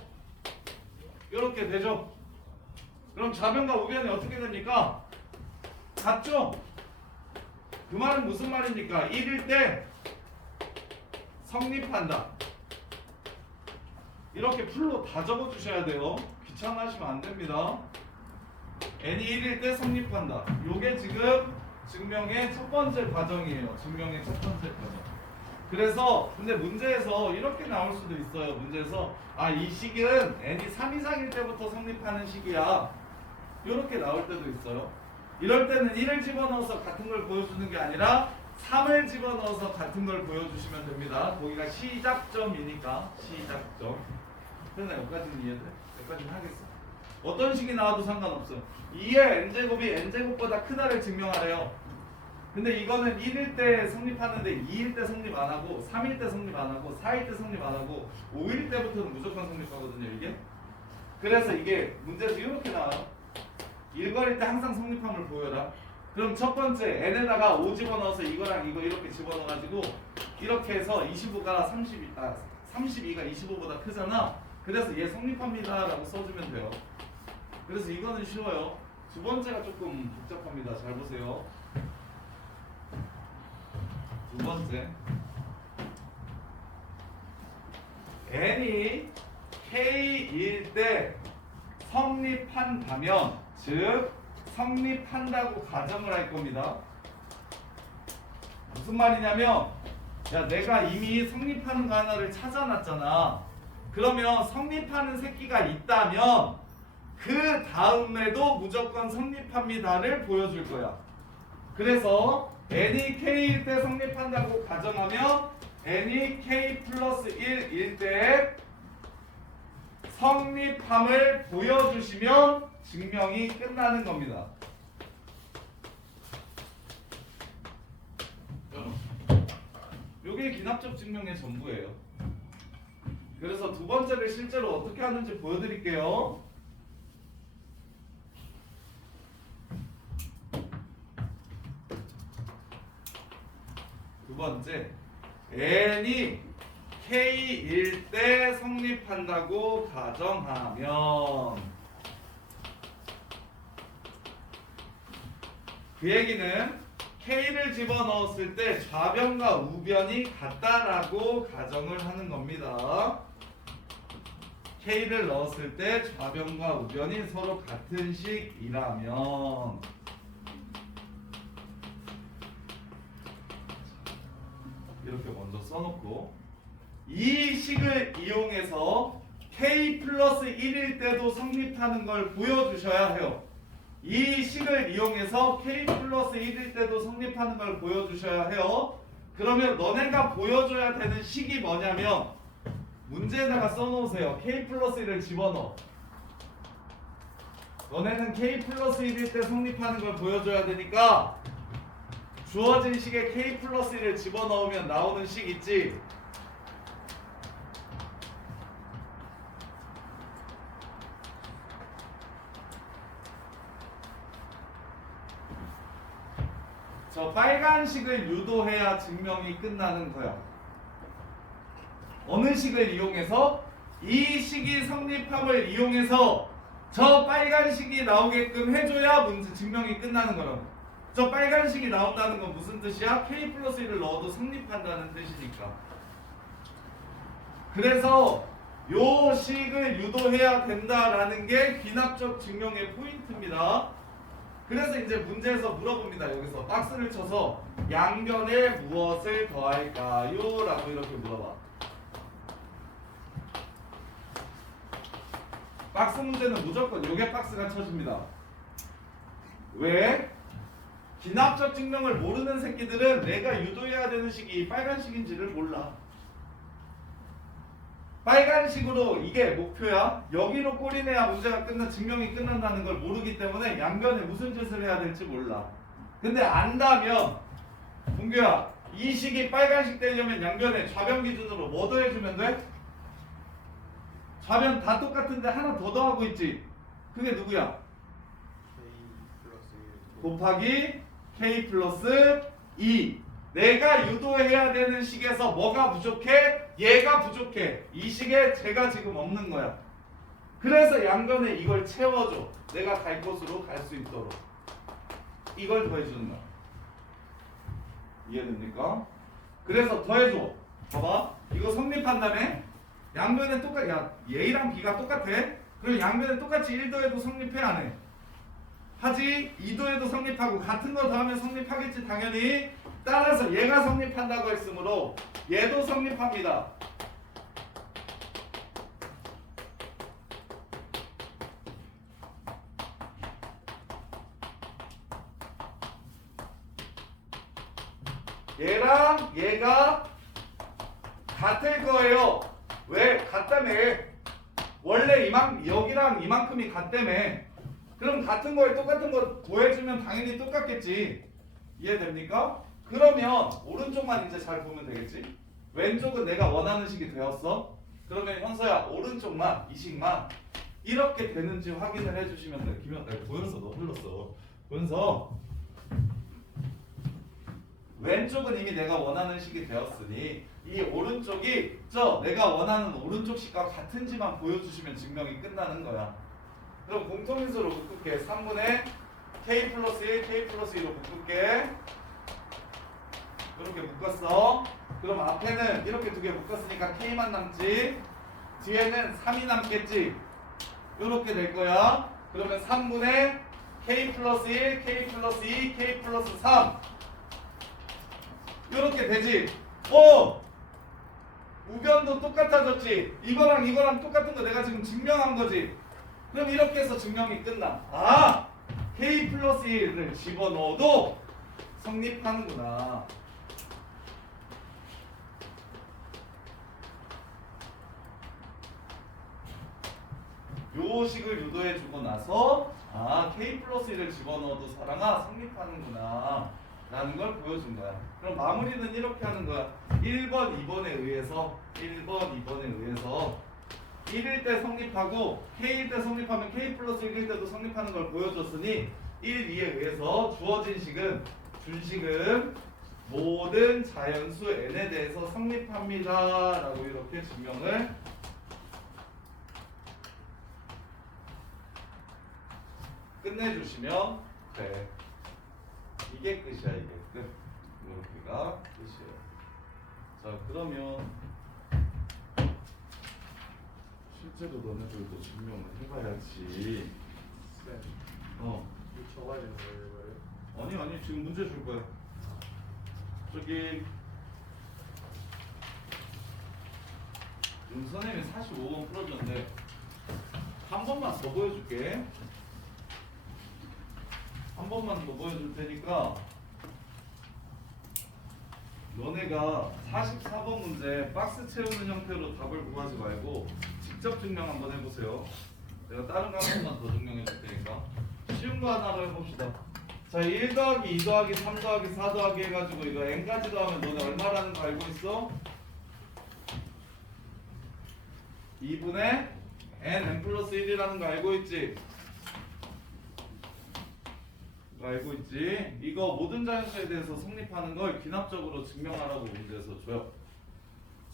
이렇게 되죠. 그럼 좌변과 우변이 어떻게 됩니까? 같죠? 그 말은 무슨 말입니까? 1일 때 성립한다. 이렇게 풀로 다 적어주셔야 돼요. 귀찮아하시면 안 됩니다. n이 1일 때 성립한다. 요게 지금 증명의 첫 번째 과정이에요. 증명의 첫 번째 과정. 그래서 근데 문제에서 이렇게 나올 수도 있어요. 문제에서 이 식은 n이 3 이상일 때부터 성립하는 식이야. 이렇게 나올 때도 있어요. 이럴 때는 1을 집어넣어서 같은 걸 보여주는 게 아니라 3을 집어넣어서 같은 걸 보여주시면 됩니다. 거기가 시작점이니까 시작점. 그러나 여기까지는 이해돼? 여기까지는 하겠어. 어떤 식이 나와도 상관없어. 2의 n제곱이 n제곱보다 크다를 증명하래요. 근데 이거는 1일 때 성립하는데 2일 때 성립 안 하고 3일 때 성립 안 하고 4일 때 성립 안 하고 5일 때부터는 무조건 성립하거든요, 이게. 그래서 이게 문제에서 이렇게 나와요. 일거릴 때 항상 성립함을 보여라. 그럼 첫 번째 n에다가 5 집어넣어서 이거랑 이거 이렇게 집어넣어가지고 이렇게 해서 25가 32가 25보다 크잖아. 그래서 얘 성립합니다 라고 써주면 돼요. 그래서 이거는 쉬워요. 두 번째가 조금 복잡합니다. 잘 보세요. 두 번째, n이 k일 때 성립한다면, 즉 성립한다고 가정을 할 겁니다. 무슨 말이냐면, 야, 내가 이미 성립하는 거 하나를 찾아놨잖아. 그러면 성립하는 새끼가 있다면 그 다음에도 무조건 성립합니다를 보여줄 거야. 그래서 n이 k일 때 성립한다고 가정하면 n이 k 플러스 1일 때 성립함을 보여주시면 증명이 끝나는 겁니다. 요게 기납적 증명의 전부예요. 그래서 두 번째를 실제로 어떻게 하는지 보여드릴게요. 두 번째, n이 k일 때 성립한다고 가정하면, 그 얘기는 k를 집어넣었을 때 좌변과 우변이 같다라고 가정을 하는 겁니다. k를 넣었을 때 좌변과 우변이 서로 같은 식이라면, 이렇게 먼저 써놓고, 이 식을 이용해서 k 플러스 1일 때도 성립하는 걸 보여주셔야 해요. 이 식을 이용해서 k 플러스 1일 때도 성립하는 걸 보여주셔야 해요. 그러면 너네가 보여줘야 되는 식이 뭐냐면, 문제에다가 써놓으세요. k 플러스 1을 집어넣어. 너네는 k 플러스 1일 때 성립하는 걸 보여줘야 되니까 주어진 식에 k 플러스 1을 집어넣으면 나오는 식 있지? 저 빨간 식을 유도해야 증명이 끝나는 거야. 어느 식을 이용해서? 이 식이 성립함을 이용해서 저 빨간 식이 나오게끔 해줘야 문제 증명이 끝나는 거라고. 저 빨간 식이 나온다는 건 무슨 뜻이야? k 플러스 1을 넣어도 성립한다는 뜻이니까. 그래서 요 식을 유도해야 된다라는 게 귀납적 증명의 포인트입니다. 그래서 이제 문제에서 물어봅니다. 여기서 박스를 쳐서 양변에 무엇을 더할까요? 라고 이렇게 물어봐. 박스 문제는 무조건 요게 박스가 쳐집니다. 왜? 기납적 증명을 모르는 새끼들은 내가 유도해야 되는 식이 빨간식인지를 몰라. 빨간식으로 이게 목표야. 여기로 꼬리내야 문제가 증명이 끝난다는 걸 모르기 때문에 양변에 무슨 짓을 해야 될지 몰라. 근데 안다면, 동규야, 이 식이 빨간식 되려면 양변에 좌변 기준으로 뭐 더해주면 돼? 좌변 다 똑같은데 하나 더 더하고 있지. 그게 누구야? 곱하기 k 플러스 2. 내가 유도해야 되는 식에서 뭐가 부족해? 얘가 부족해. 이 식에 쟤가 지금 없는 거야. 그래서 양변에 이걸 채워줘. 내가 갈 곳으로 갈 수 있도록. 이걸 더해주는 거야. 이해됩니까? 그래서 더해줘. 봐봐. 이거 성립한다며? 양변에 야, A랑 B가 똑같아? 그럼 양변에 똑같이 1 더해도 성립해 안 해? 하지. 2도에도 성립하고 같은 거 더하면 성립하겠지 당연히. 따라서 얘가 성립한다고 했으므로 얘도 성립합니다. 얘랑 얘가 같을 거예요. 왜? 같다며. 원래 여기랑 이만큼이 같다며. 그럼 같은 거에 똑같은 거 구해주면 당연히 똑같겠지. 이해됩니까? 그러면 오른쪽만 이제 잘 보면 되겠지. 왼쪽은 내가 원하는 식이 되었어. 그러면 현서야 오른쪽만 이 식만 이렇게 되는지 확인을 해주시면 돼. 보현서 너 흘렀어. 보현서 왼쪽은 이미 내가 원하는 식이 되었으니 이 오른쪽이 내가 원하는 오른쪽 식과 같은지만 보여주시면 증명이 끝나는 거야. 그럼 공통인수로 묶을게. 3분의 k 플러스 1, k 플러스 2로 묶을게. 이렇게 묶었어. 그럼 앞에는 이렇게 두 개 묶었으니까 k만 남지. 뒤에는 3이 남겠지. 이렇게 될 거야. 그러면 3분의 k 플러스 1, k 플러스 2, k 플러스 3 이렇게 되지. 우변도 똑같아졌지. 이거랑 똑같은 거 내가 지금 증명한 거지. 그럼 이렇게 해서 증명이 끝나. k 플러스 1을 집어넣어도 성립하는구나. 요 식을 유도해주고 나서 k 플러스 1을 집어넣어도 사랑아 성립하는구나 라는 걸 보여준 거야. 그럼 마무리는 이렇게 하는 거야. 1번, 2번에 의해서 1번, 2번에 의해서 1일 때 성립하고 k일 때 성립하면 k 플러스 1일 때도 성립하는 걸 보여줬으니 1, 2에 의해서 주어진 식은 준식은 모든 자연수 n에 대해서 성립합니다 라고 이렇게 증명을 끝내주시면 돼. 이게 끝이야. 이게 끝. 이렇게가 끝이에요. 자 그러면 실제로 너네들도 증명을 해봐야지. 네. 어. 적어지는 거예요? 아니 지금 문제 줄 거야. 저기 선생님이 45번 풀어줬는데 한 번만 더 보여줄게. 한 번만 더 보여줄 테니까 너네가 44번 문제 박스 채우는 형태로 답을 구하지 말고 직접 증명 한번 해보세요. 내가 다른 거 한 번만 더 증명해 줄 테니까 쉬운 거 하나로 해봅시다. 자 1 더하기 2 더하기 3 더하기 4 더하기 해가지고 이거 n까지 더하면 너네 얼마라는 거 알고 있어? 2분의 n 플러스 1이라는 거 알고 있지? 알고 있지? 이거 모든 자연수에 대해서 성립하는 걸 기납적으로 증명하라고 문제에서 줘요.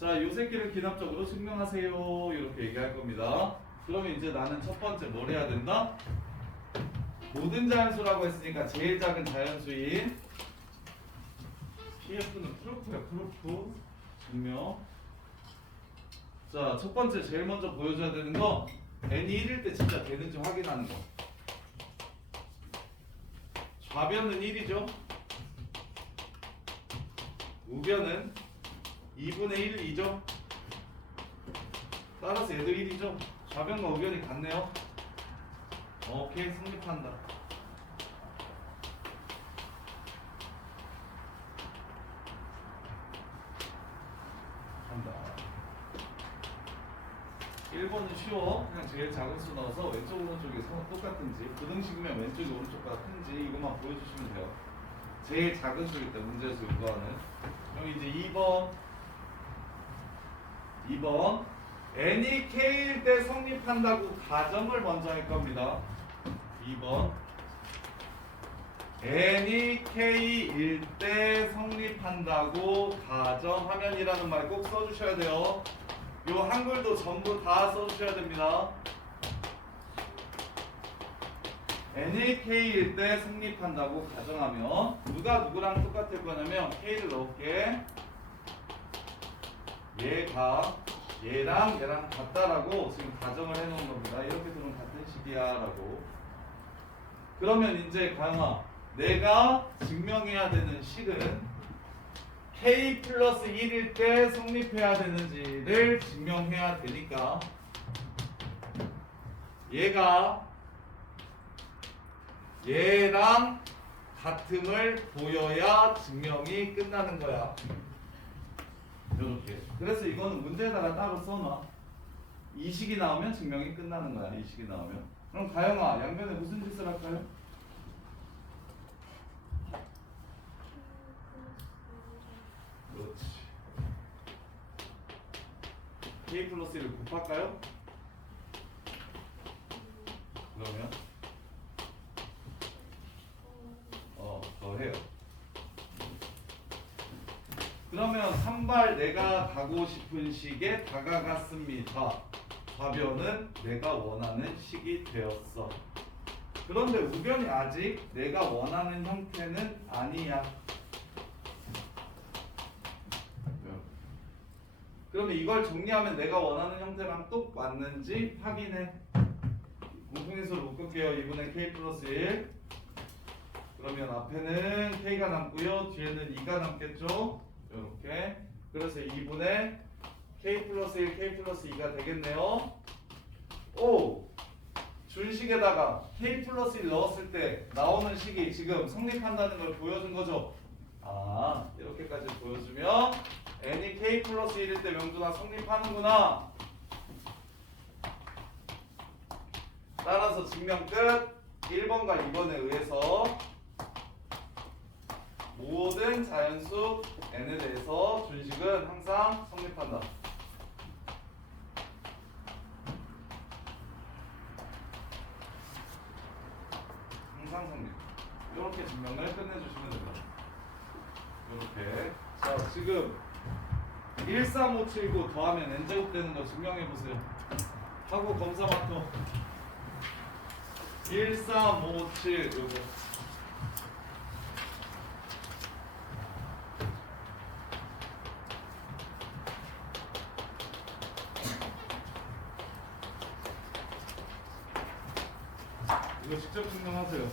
자, 요 새끼를 기납적으로 증명하세요. 이렇게 얘기할 겁니다. 그러면 이제 나는 첫 번째 뭘 해야 된다? 모든 자연수라고 했으니까 제일 작은 자연수인 PF는 프루프야, 프루프. 증명. 자, 첫 번째 제일 먼저 보여줘야 되는 거 n이 1일 때 진짜 되는지 확인하는 거. 좌변은 1이죠. 우변은 2분의 1이죠. 따라서 얘도 1이죠. 좌변과 우변이 같네요. 오케이, 성립한다. 한다. 1번은 쉬워. 그냥 제일 작은 수 넣어서 왼쪽 오른쪽이 똑같은지 부등식이면 왼쪽이 오른쪽보다 큰지 이것만 보여주시면 돼요. 제일 작은 수일 때 문제에서 요구하는. 그럼 이제 2번 n이 k일 때 성립한다고 가정을 먼저 할 겁니다. 2번 n이 k일 때 성립한다고 가정하면이라는 말 꼭 써주셔야 돼요. 요 한글도 전부 다 써주셔야 됩니다. n이 k일 때 성립한다고 가정하면 누가 누구랑 똑같을 거냐면 k를 넣을게. 얘가 얘랑 얘랑 같다라고 지금 가정을 해놓은 겁니다. 이렇게 되면 같은 식이야 라고. 그러면 이제 가영아, 내가 증명해야 되는 식은 k 플러스 1일 때 성립해야 되는지를 증명해야 되니까 얘가 얘랑 같음을 보여야 증명이 끝나는 거야. 이렇게. 그래서 이거는 문제에다가 따로 써놔. 이 식이 나오면 증명이 끝나는 거야. 이 식이 나오면. 그럼 가영아, 양변에 무슨 짓을 할까요? 그렇지. k 플러스 1을 곱할까요? 그러면 더해요. 그러면 한 발 내가 가고 싶은 식에 다가갔습니다. 좌변은 내가 원하는 식이 되었어. 그런데 우변이 아직 내가 원하는 형태는 아니야. 그러면 이걸 정리하면 내가 원하는 형태랑 똑 맞는지 확인해. 공통인수를 묶을게요. 2분의 k 플러스 1. 그러면 앞에는 k가 남고요. 뒤에는 2가 남겠죠. 이렇게. 그래서 2분의 k 플러스 1, k 플러스 2가 되겠네요. 오! 준식에다가 k 플러스 1 넣었을 때 나오는 식이 지금 성립한다는 걸 보여준 거죠. 아, 이렇게까지 보여주면 n이 k 플러스 1일 때 명준아 성립하는구나. 따라서 증명 끝. 1번과 2번에 의해서 모든 자연수 n에 대해서 준식은 항상 성립한다. 항상 성립. 이렇게 증명을 끝내주시면 됩니다. 이렇게. 자, 지금 13579 더하면 n제곱 되는 거 증명해보세요. 하고 검사 맞춰. 1357 요거. 이거 직접 증명하세요.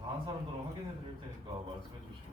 다른 사람들은 확인해 드릴 테니까 말씀해 주시고.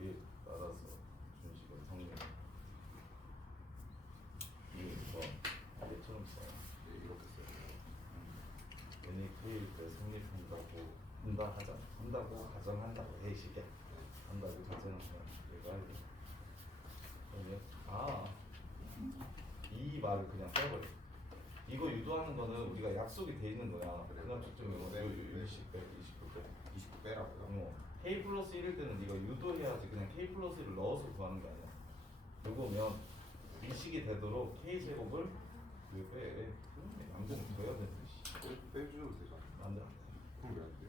얘 따라서 준식은 성립. 이게 뭐 얘처럼 써. 네, 이렇게 써요. 얘네 K일 때 성립한다고 한다고 가정한다고 해 시계. 한다고 가정하면 얘가 그러면 이 말을 그냥 빼버려. 이거 유도하는 거는 우리가 약속이 돼 있는 거야. 그냥 초점이고 네. 20 빼, 29 빼. 29 빼라고요? K 플러스 1일 때는 네가 유도해야지 그냥 K 플러스 1을 넣어서 구하는 게 아니야. 요거면 이 식이 되도록 K 제곱을 왜 빼? 양변을 줘야 되는데. 빼줘도 되잖아. 안 돼. 그럼 왜 안 돼요?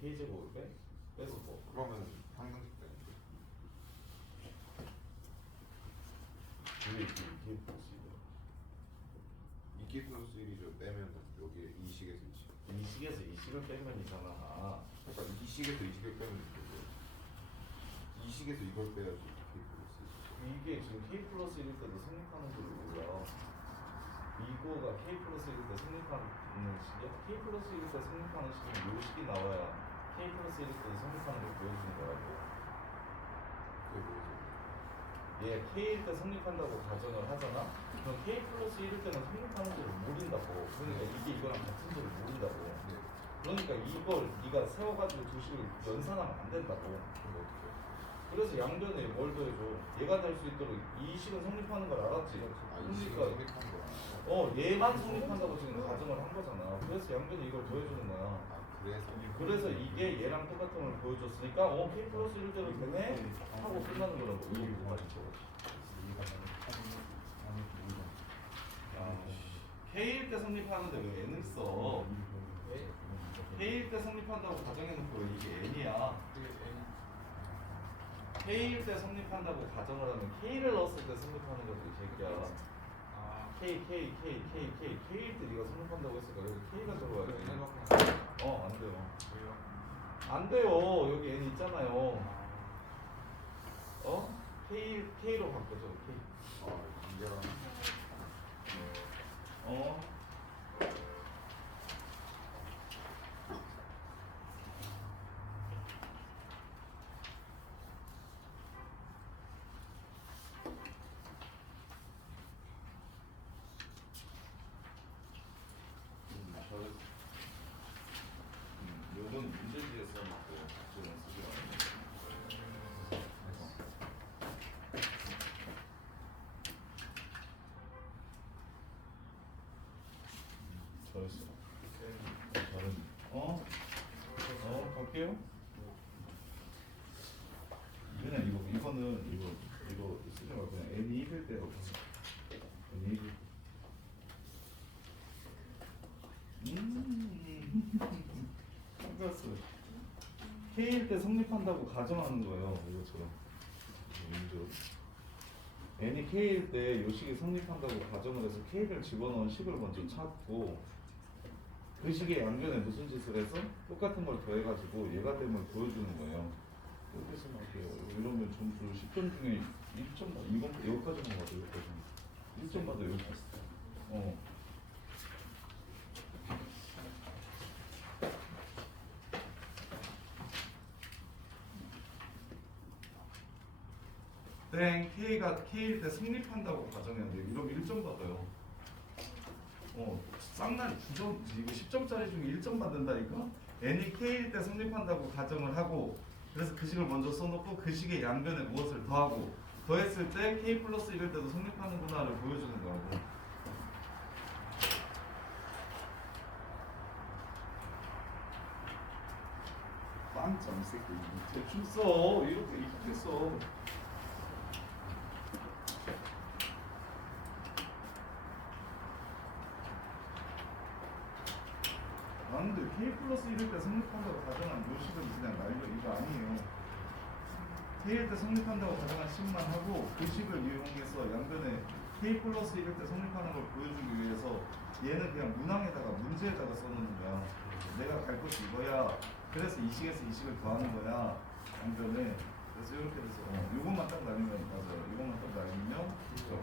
K 제곱을 빼? 빼서 뭐? 그러면 상등식 되는데. 왜 K 플러스 1을? 이게 플러스 1이죠. 빼면 여기에 이 식에서 이 식. 이 식에서 이 식을 빼면이잖아. 그러니까 이 식에서 이 식을 빼면 되고 이 식에서 이걸 빼야지 K 플러스 1. 이게 지금 K 플러스 1일 때도 성립하는 줄 몰라. 이거가 K 플러스 1일 때 성립하는 식이야? K 플러스 1일 때 성립하는 식은 요 식이 나와야 K 플러스 1일 때 성립하는 걸 보여주는 거라고. 그게 뭐죠? 얘 K일 때 성립한다고 가정을 하잖아? 그럼 K 플러스 1일 때는 성립하는 줄을 모른다고. 그러니까 이게 이거랑 같은 줄을 모른다고. 네. 그러니까 이걸 네가 세워가지고 두 식을 연산하면 안 된다고. 그럼 어떻게 해요? 그래서 양변에 뭘 더해줘? 얘가 될 수 있도록 이 식은 성립하는 걸 알았지? 이 식을 그러니까 성립한 거야. 얘만 성립한다고 지금 가정을 한 거잖아. 그래서 양변에 이걸 더해주는 거야. 아 그래서 그래서 이게 얘랑 똑같은 걸 보여줬으니까 K 플러스 1대로 되네? 하고 끝나는 거라고. 이거 말이죠. K일 때 성립하는데 왜 N을 써? K일 때 성립한다고 가정해놓고 이게 N이야. K일 때 성립한다고 가정을 하면 K를 넣었을 때 성립하는 거지 이 새끼야. K일 때 네가 성립한다고 했으니까 여기 K가 들어와야지. 안 돼요. 안 돼요. 여기 N 있잖아요. K로 바꿔줘. K. 이제랑 요건 문제지에 써놓고 저는 쓰지 말아요. 잘했어. 잘했네. 갈게요. 그냥 이거 쓰지 말고 그냥 N이 1일 때로 N이 1일. 알았어. K일 때 성립한다고 가정하는 거예요. 이것처럼. N이 K일 때 요 식이 성립한다고 가정을 해서 K를 집어넣은 식을 먼저 찾고 그 식의 양변에 무슨 짓을 해서 똑같은 걸 더해가지고 얘가 됨을 보여주는 거예요. 여기서 말게요. 이러면 점수 10점 중에 1점 받아. 이번 여기까지만 받아. 여기까지. 1점 받아. 여기까지. K가 K일 때 성립한다고 가정했는데 이러면 1점 받아요. 쌍난 9점지. 이거 10점짜리 중에 1점 받는다니까? N이 K일 때 성립한다고 가정을 하고 그래서 그 식을 먼저 써놓고 그 식의 양변에 무엇을 더하고 더했을 때 K 플러스 1일 때도 성립하는구나를 보여주는 거라고. 빵점 새끼. 대충 써. 이렇게 써. 안돼. K 플러스 1일 때 성립한다고 가정한 요식은 그냥 날려. 이거 아니에요. K일 때 성립한다고 가정한 식만 하고 그 식을 이용해서 양변에 K 플러스 1일 때 성립하는 걸 보여주기 위해서 얘는 그냥 문항에다가 문제에다가 써놓는 거야. 내가 갈 곳이 이거야. 그래서 이 식에서 이 식을 더하는 거야. 양변에. 그래서 이렇게 돼서 요것만 딱 날리면 맞아요. 이것만 딱 날리면 그죠.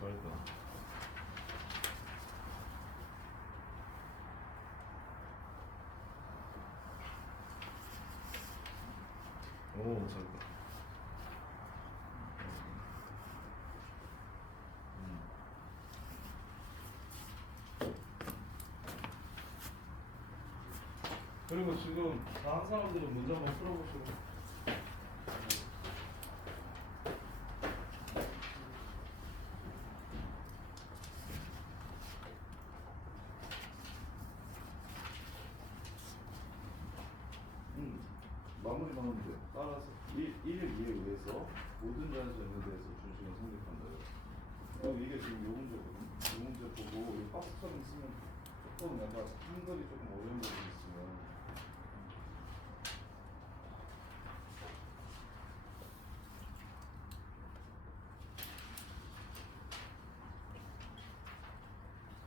잘했다. 오, 잘했다. 그리고 지금 다 한 사람들은 문제 한번 풀어보시고. 마무리 나오면 돼. 따라서 1, 2에 의해서 모든 자연수에 대해서 준식은 성립한다. 이게 지금 요 문제거든. 요 문제 보고 이 박스처럼 쓰면 조금 약간 한글이 조금 어려운 부분이 있으면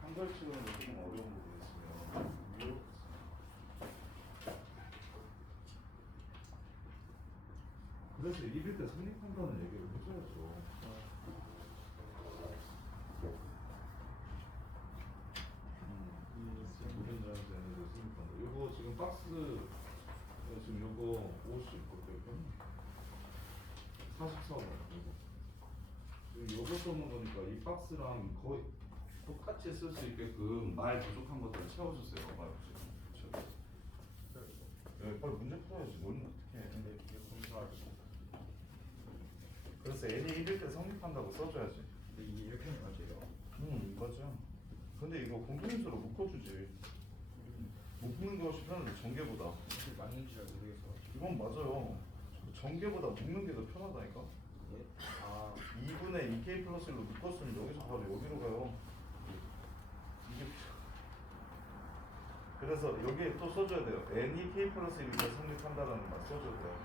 한글 치고는 조금 어려운 부분이 있으면 그래서 1일 때 성립한다는 얘기를 해줘야죠. 모든 자연수에 성립한다. 요거 지금 박스 지금 요거 50 거든요. 44번 지금 요거 써놓은 거니까 이 박스랑 거의 똑같이 쓸 수 있게끔 말 부족한 것들 채워주세요. 말 부족. 야, 빨리 문제 풀어야지. 너는 어떻게 해? 근데 이게 검사하지. 그래서 N이 1일 때 성립한다고 써줘야지. 근데 이게 이렇게 하는 거죠? 이거죠. 근데 이거 공통인수로 묶어주지. 묶는 것이 편한데 전개보다. 맞는 줄 모르겠어. 이건 맞아요. 전개보다 묶는 게 더 편하다니까. 예? 아 2분의 2k 플러스 1로 묶었으면 여기서 바로 여기로 가요. 이게 그래서 여기에 또 써줘야 돼요. n이 k 플러스 1이 성립한다라는 말 써줘야 돼요.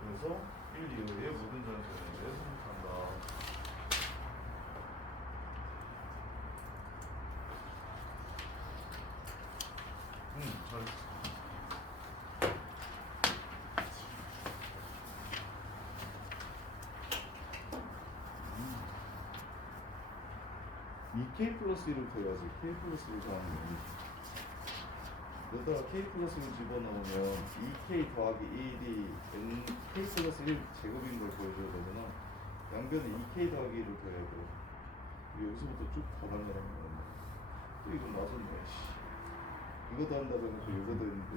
그래서 1 이후에 모든 자연수에 성립한다. 잘했어. 이 k 플러스 1을 구해야지. k 플러스 1 더하면 여기다가 k 플러스 1 집어넣으면 2k 더하기 1이 n k 플러스 1 제곱인 걸 보여줘야 되잖아. 양변에 2k 더하기 1을 구해야 돼. 여기서부터 쭉 다 단계라는 거야. 또 이건 맞았네. 이거 더한다고 해서 이거 더했는데.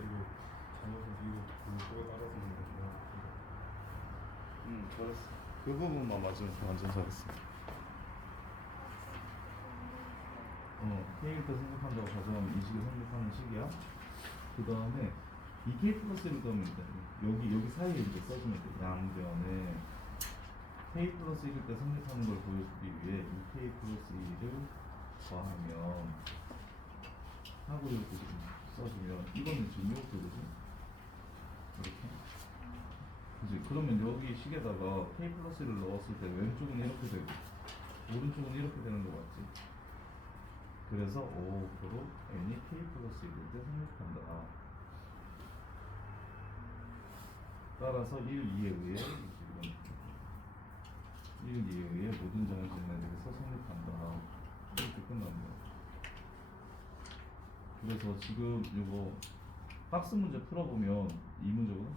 잘못해서 이거 그거에 따라서 하는 거구나. 잘했어. 그 부분만 맞으면 완전 잘했어. K일 때 생각한다고 가정하면 이 식을 생각하는 식이야. 그 다음에 2K 플러스 1을 더하면 돼. 여기 사이에 이제 써주면 돼. 양변에 K 플러스 1일 때 성립하는 걸 보여주기 위해 2K 플러스 1을 더하면 하고 이렇게 좀 써주면 이거는 지금 이렇게 되지? 이렇게. 그치? 그러면 여기 식에다가 K 플러스 1을 넣었을 때 왼쪽은 이렇게 되고 오른쪽은 이렇게 되는 거 맞지? 그래서 5%로 n이 k 플러스 1일 때 성립한다. 따라서 1, 2에 의해 1, 2에 의해 모든 자연수에 대해서 성립한다. 이렇게 끝납니다. 그래서 지금 이거 박스 문제 풀어보면 이 문제거든?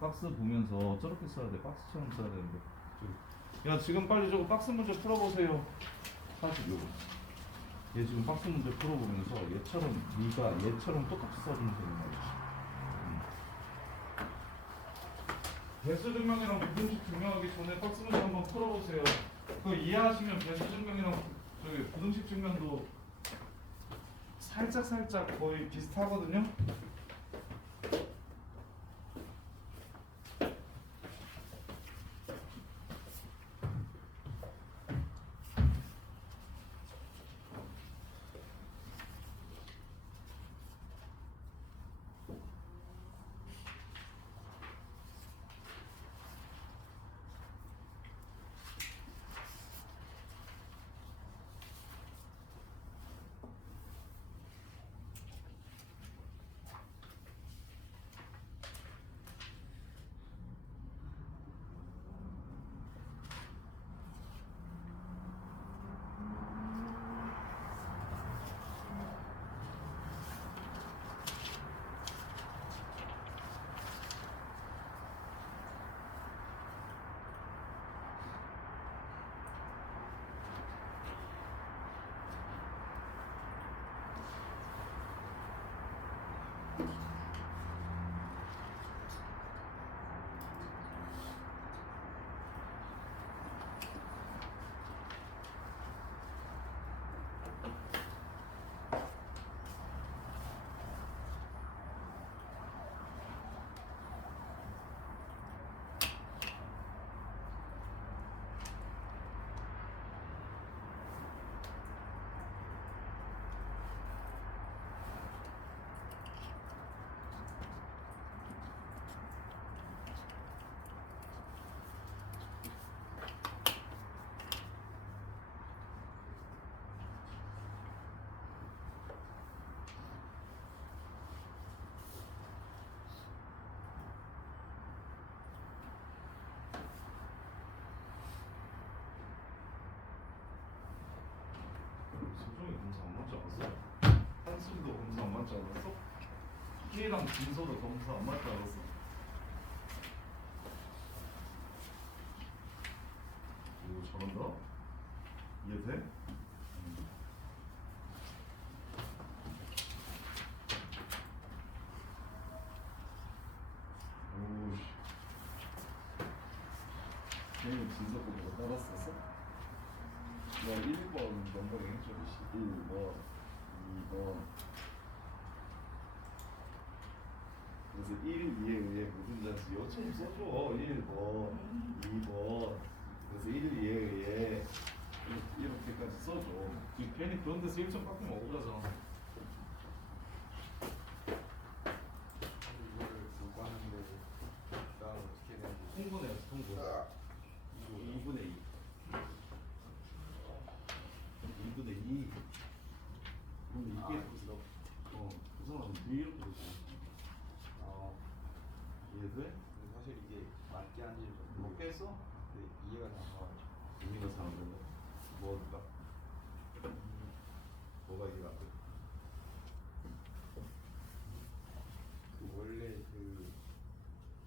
박스 보면서 저렇게 써야 돼. 박스처럼 써야 되는데 야 지금 빨리 저거 박스 문제 풀어보세요. 사실 요거 얘 지금 박스 문제 풀어보면서 얘처럼 네가 얘처럼 똑같이 써주면 되는 말이야. 배수 증명이랑 부등식 증명하기 전에 박스 문제 한번 풀어보세요. 그거 이해하시면 배수 증명이랑 저기 부등식 증명도 살짝 거의 비슷하거든요. 한정이 검사 안 맞지 않았어? 한승도 검사 안 맞지 않았어? K랑 진서도 검사 안 맞지 않았어? 오 잘한다? 이해돼? 오씨 걔는 진서 거보다 따랐었어? 야 1번 넘버링 해줘야지 1번 2번 그래서 1, 2에 의해 모든 자수 요점 써줘 1번 2번 그래서 1, 2에 의해 이렇게까지 써줘 괜히 그런 데서 1점 깎으면 억울하잖아 이거를 보고 하는데 그다음 어떻게 되는지. 통분해야지 통분 2분의 2 2분의 2 그럼 이게 그 사람은 왜 이렇게 되지? 이해돼? 근데 사실 이게 맞게 한지 좀 먹게 했어? 근데 이해가 잘 안 가가지고. 의미가 잘안 된다 뭐가? 뭐가 이해가 안 돼? 그 원래 그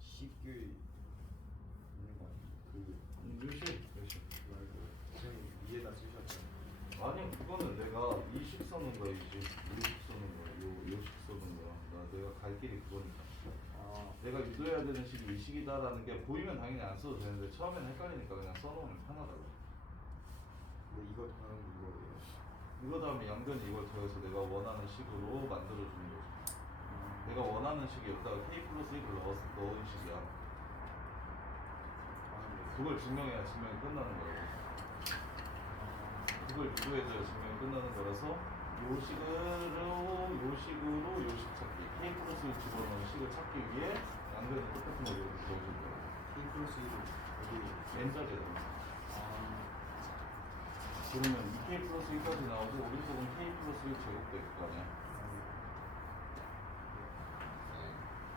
십교에 있는 거 아니에요? 그 몇 시? 말고 선생님 위에다 쓰셨잖아요. 아니 그거는 내가 20 써는 거야 20 써는 거야 요 60 써는 거야 내가 갈 길이 그거니까 내가 유도해야 되는 식이 이 식이다라는 게 보이면 당연히 안 써도 되는데 처음에는 헷갈리니까 그냥 써놓으면 편하다고 근데 이거 더하는 게 이거예요. 이거 다음에 양변이 이걸 더해서 내가 원하는 식으로 만들어주는 거지 내가 원하는 식이 여기다가 K 플러스 1을 넣은 식이야 그걸 증명해야 증명이 끝나는 거라고 그걸 유도해줘야 증명이 끝나는 거라서 요 식으로 요 식 찾기 K 플러스 1 집어넣은 식을 찾기 위해 양변이 똑같은 걸 이렇게 넣어줄 거야 K 플러스 1을 여기 n자리다 그러면 2K 플러스 1까지 나오고 오른쪽은 K 플러스 1 제곱될 거 아니야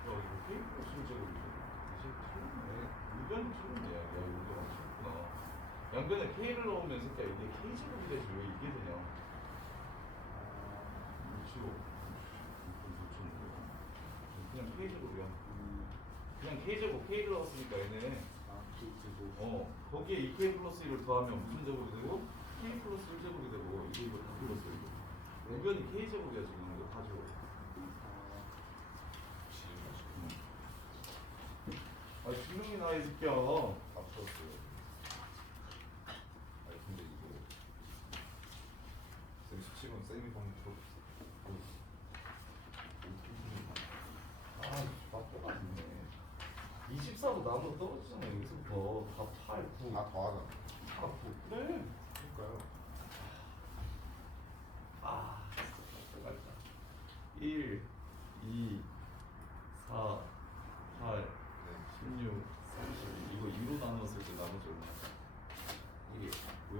야 이거 K 플러스 1 제곱이지 이제 틀렸네 의견이 틀렸네 야 의견이 틀렸구나 양변에 K를 넣으면 새끼야 이게 K 제곱이 되지 왜 이게 되냐 싫어 그냥 K 제곱이야 그냥 K 제곱 K를 넣었으니까 얘네 K제곱. 거기에 2K 플러스 1을 더하면 무슨 제곱이 되고 K 플러스 1 제곱이 되고 이거 다 플러스 1 의견이 K 제곱이야 지금 이거 다 제곱 아 증명이 나이 새끼야 앞섰어요. 아니 근데 이거 쌤 17번 쌤이 방금 맞고 맞네 24도 나무로 떨어지잖아 여기서부터 다 8, 9 다 더하잖아. 4, 9 그래 그러니까요. 아 맞다 1, 2, 4, 8, 네. 16, 30 이거 2로 나눴을 때 나머지 얼마야? 1이 왜?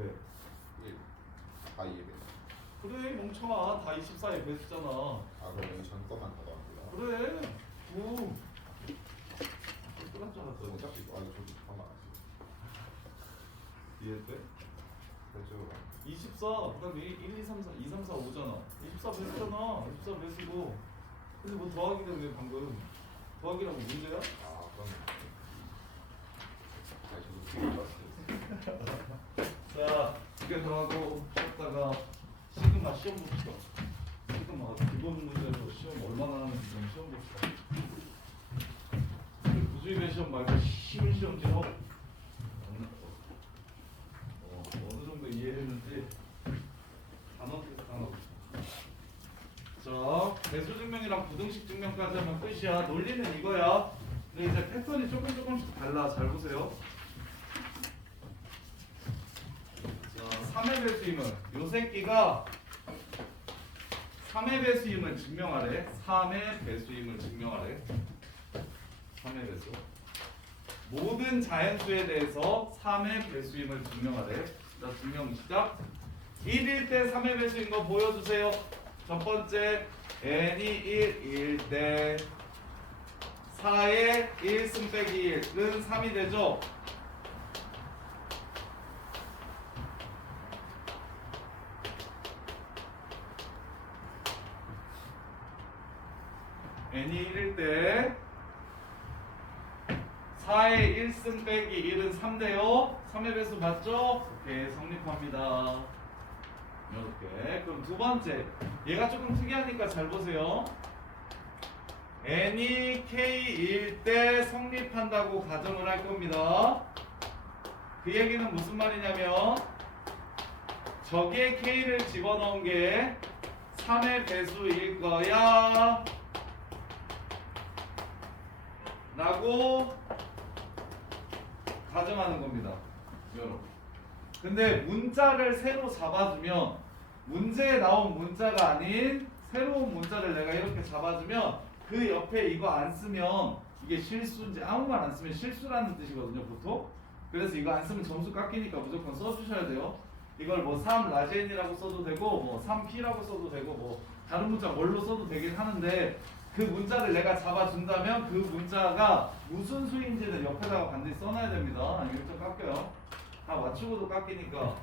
1. 다 이해돼. 그래 멍청아 다 24에 배수잖아 아 그럼 여기 전 거만 더 더하는 거야? 그래 9 끝났잖아 그럼 또 어차피 아니 저도 잠깐만 이해돼? 그렇죠. 24 그다음에 1, 2, 3, 4 2, 3, 4, 5잖아 24 배수잖아 24 배수고 근데 뭐 더하기는 왜 방금 더하기라고 문제야? 아 그럼 아니 저도 되게 땄어요. 자, 두개 더하고 쉬었다가 시그마 시험 봅시다. 시그마 기본 문제로 시험 얼마나 하는지 좀 시험 봅시다. 구주입의 시험 말고 시민 시험지로 어느 정도 이해했는지 단어에서 단어. 자, 배수 증명이랑 부등식 증명까지 하면 끝이야. 논리는 이거야. 근데 이제 패턴이 조금씩 달라. 잘 보세요. 자, 3의 배수임은 요 새끼가 3의 배수임을 증명하래. 3의 배수임을 증명하래. 3의 배수. 모든 자연수에 대해서 3의 배수임을 증명하래. 자, 증명 시작. 1일 때 3의 배수인 거 보여주세요. 첫 번째 n이 1일 때 4의 1승 빼기 1은 3이 되죠. n이 1일 때 4의 1승 빼기 1은 3대요. 3의 배수 맞죠? 오케이, 성립합니다. 이렇게. 그럼 두 번째, 얘가 조금 특이하니까 잘 보세요. n이 k일 때 성립한다고 가정을 할 겁니다. 그 얘기는 무슨 말이냐면 저기에 k를 집어넣은 게 3의 배수일 거야 라고 가정하는 겁니다. 여러분. 근데 문자를 새로 잡아주면 문제에 나온 문자가 아닌 새로운 문자를 내가 이렇게 잡아주면 그 옆에 이거 안 쓰면 이게 실수인지 아무 말 안 쓰면 실수라는 뜻이거든요, 보통. 그래서 이거 안 쓰면 점수 깎이니까 무조건 써주셔야 돼요. 이걸 뭐 3 라젠이라고 써도 되고 뭐 3p라고 써도 되고 뭐 다른 문자 뭘로 써도 되긴 하는데 그 문자를 내가 잡아준다면 그 문자가 무슨 수인지는 옆에다가 반드시 써놔야 됩니다. 아니면 1점 깎여요. 다 맞추고도 깎이니까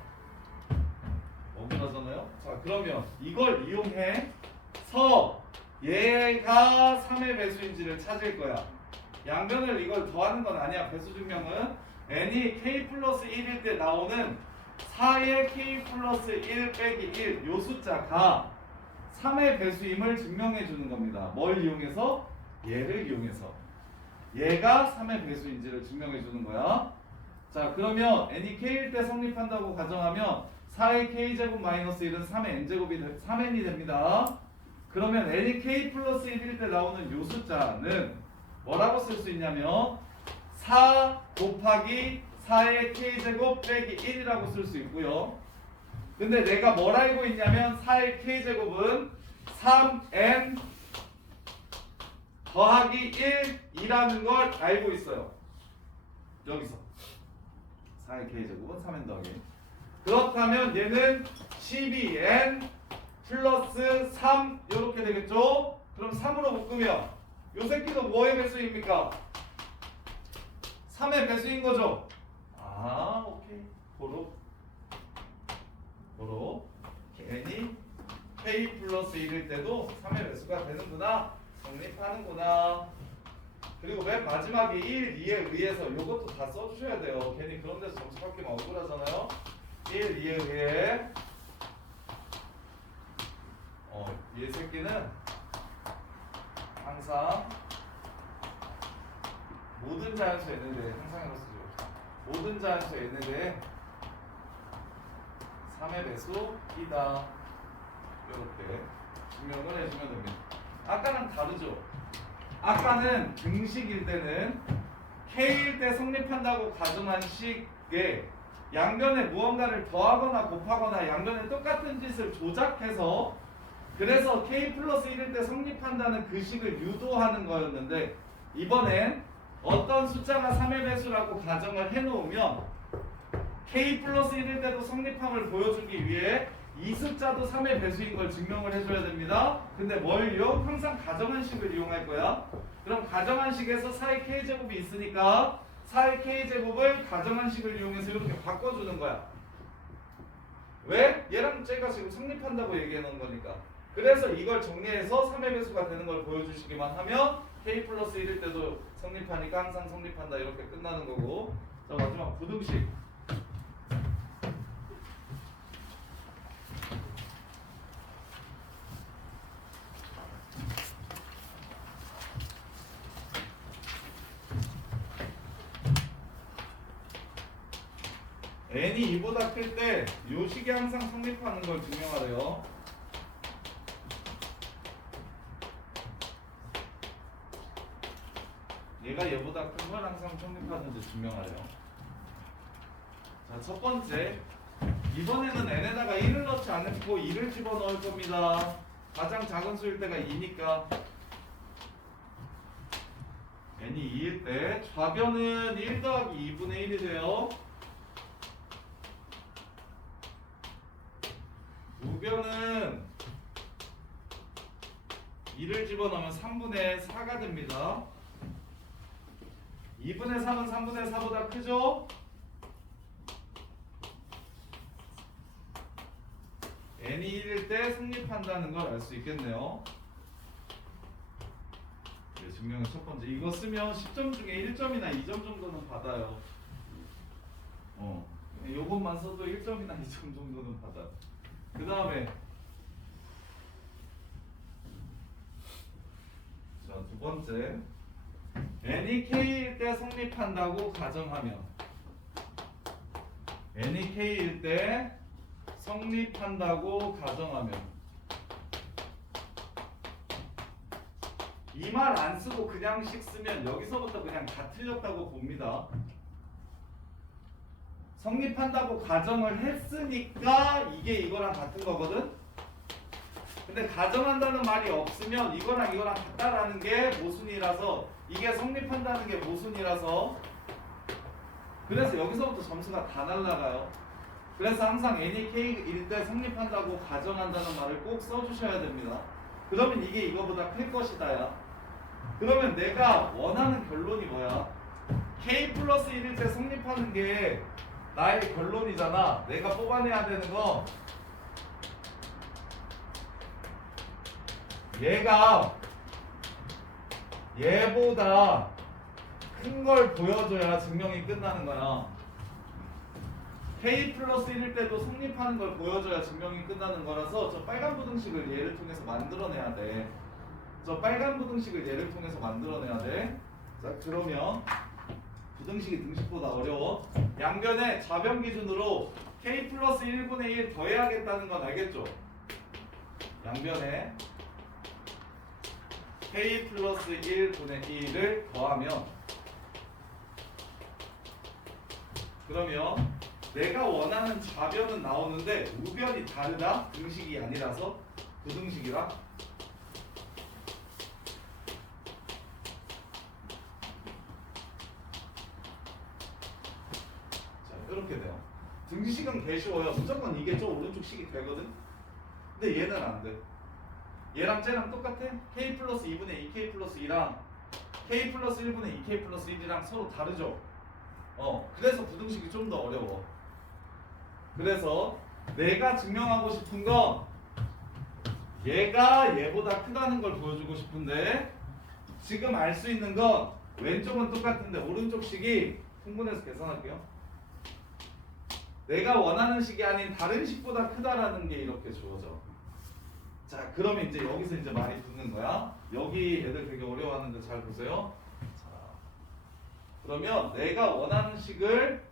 억울하잖아요. 자, 그러면 이걸 이용해서 얘가 3의 배수인지를 찾을 거야. 양변을 이걸 더하는 건 아니야. 배수 증명은 n이 k 플러스 1일 때 나오는 4의 k 플러스 1 빼기 1 요 숫자가 3의 배수임을 증명해 주는 겁니다. 뭘 이용해서? 얘를 이용해서. 얘가 3의 배수인지를 증명해 주는 거야. 자, 그러면 n이 k일 때 성립한다고 가정하면 4의 k제곱 마이너스 1은 3의 n제곱이 3n이 됩니다. 그러면 n이 k 플러스 1일 때 나오는 요 숫자는 뭐라고 쓸 수 있냐면 4 곱하기 4의 k제곱 빼기 1이라고 쓸 수 있고요. 근데 내가 뭘 알고 있냐면 4의 k제곱은 3n 더하기 1이라는 걸 알고 있어요. 여기서 4의 k제곱은 3n 더하기 1. 그렇다면 얘는 12n 플러스 3 이렇게 되겠죠? 그럼 3으로 묶으면 요 새끼도 뭐의 배수입니까? 3의 배수인 거죠? 아, 오케이. 고로 n이 k 플러스 1일 때도 3의 배수가 되는구나. 성립하는구나. 그리고 맨 마지막에 1, 2에 의해서 요것도 다 써주셔야 돼요. 괜히 그런 데서 점수 받기면 억울하잖아요. 1, 2에 의해 이 새끼는 항상 모든 자연수 n에 항상으로 쓰죠. 모든 자연수 n에 3의 배수이다. 이렇게 증명을 해주면 됩니다. 아까랑 다르죠? 아까는 등식일 때는 k일 때 성립한다고 가정한 식에 양변에 무언가를 더하거나 곱하거나 양변에 똑같은 짓을 조작해서 그래서 k 플러스 1일 때 성립한다는 그 식을 유도하는 거였는데 이번엔 어떤 숫자가 3의 배수라고 가정을 해놓으면 k 플러스 1일 때도 성립함을 보여주기 위해 이 숫자도 3의 배수인 걸 증명을 해줘야 됩니다. 근데 뭘 이용? 항상 가정한 식을 이용할 거야. 그럼 가정한 식에서 4의 k제곱이 있으니까 4의 k제곱을 가정한 식을 이용해서 이렇게 바꿔주는 거야. 왜? 얘랑 쟤가 지금 성립한다고 얘기해 놓은 거니까. 그래서 이걸 정리해서 3의 배수가 되는 걸 보여주시기만 하면 k 플러스 1일 때도 성립하니까 항상 성립한다 이렇게 끝나는 거고. 자, 마지막 부등식. n이 2보다 클 때 요 식이 항상 성립하는 걸 증명하래요. 얘가 얘보다 큰 걸 항상 성립하는지 증명하래요. 자, 첫 번째. 이번에는 n에다가 1을 넣지 않고 2를 집어넣을 겁니다. 가장 작은 수일 때가 2니까. n이 2일 때 좌변은 1 더하기 2분의 1이 돼요. 우변은 2를 집어넣으면 3분의 4가 됩니다. 2분의 3은 3분의 4보다 크죠? n이 1일 때 성립한다는 걸 알 수 있겠네요. 증명의 첫 번째. 이거 쓰면 10점 중에 1점이나 2점 정도는 받아요. 요것만 써도 1점이나 2점 정도는 받아. 그 다음에 자, 두 번째. n이 k일 때 성립한다고 가정하면 n이 k일 때 성립한다고 가정하면 이 말 안 쓰고 그냥씩 쓰면 여기서부터 그냥 다 틀렸다고 봅니다. 성립한다고 가정을 했으니까 이게 이거랑 같은 거거든. 근데 가정한다는 말이 없으면 이거랑 이거랑 같다라는 게 모순이라서 이게 성립한다는 게 모순이라서 그래서 여기서부터 점수가 다 날라가요. 그래서 항상 n이 k일 때 성립한다고 가정한다는 말을 꼭 써주셔야 됩니다. 그러면 이게 이거보다 클 것이다야. 그러면 내가 원하는 결론이 뭐야? k 플러스 1일 때 성립하는 게 나의 결론이잖아. 내가 뽑아내야 되는 거 얘가 얘보다 큰 걸 보여줘야 증명이 끝나는 거야. k 플러스 1일 때도 성립하는 걸 보여줘야 증명이 끝나는 거라서 저 빨간 부등식을 얘를 통해서 만들어내야 돼. 저 빨간 부등식을 얘를 통해서 만들어내야 돼. 자, 그러면 부등식이 등식보다 어려워. 양변에 좌변 기준으로 k 플러스 1분의 1 더해야겠다는 건 알겠죠? 양변에 k 플러스 1분의 1을 더하면 그러면 내가 원하는 좌변은 나오는데 우변이 다르다? 등식이 아니라서 부등식이라 이렇게 돼요. 등식은 개 쉬워요. 무조건 이게 저 오른쪽 식이 되거든. 근데 얘는 안 돼. 얘랑 쟤랑 똑같아. k 플러스 2분의 2k 플러스 2랑 k 플러스 1분의 2k 플러스 1이랑 서로 다르죠. 그래서 부등식이 좀 더 어려워. 그래서 내가 증명하고 싶은 건 얘가 얘보다 크다는 걸 보여주고 싶은데 지금 알 수 있는 건 왼쪽은 똑같은데 오른쪽 식이 통분해서 계산할게요. 내가 원하는 식이 아닌 다른 식보다 크다라는 게 이렇게 주어져. 자, 그러면 이제 여기서 이제 말이 붙는 거야. 여기 애들 되게 어려워하는데 잘 보세요. 자, 그러면 내가 원하는 식을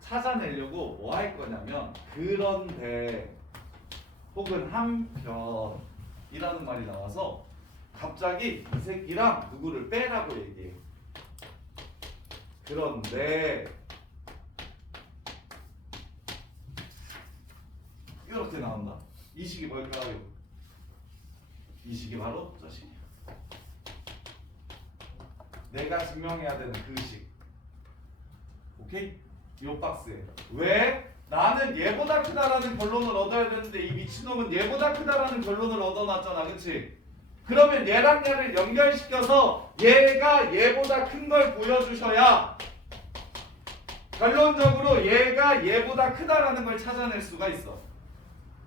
찾아내려고 뭐 할 거냐면 그런데 혹은 한편이라는 말이 나와서 갑자기 이 새끼랑 누구를 빼라고 얘기해. 그런데 이렇게 나온다. 이 식이 뭘까요? 이 식이 바로 저 식이야. 내가 증명해야 되는 그 식. 오케이? 요 박스에. 왜? 나는 얘보다 크다라는 결론을 얻어야 되는데 이 미친놈은 얘보다 크다라는 결론을 얻어놨잖아. 그치? 그러면 얘랑 얘를 연결시켜서 얘가 얘보다 큰 걸 보여주셔야 결론적으로 얘가 얘보다 크다라는 걸 찾아낼 수가 있어.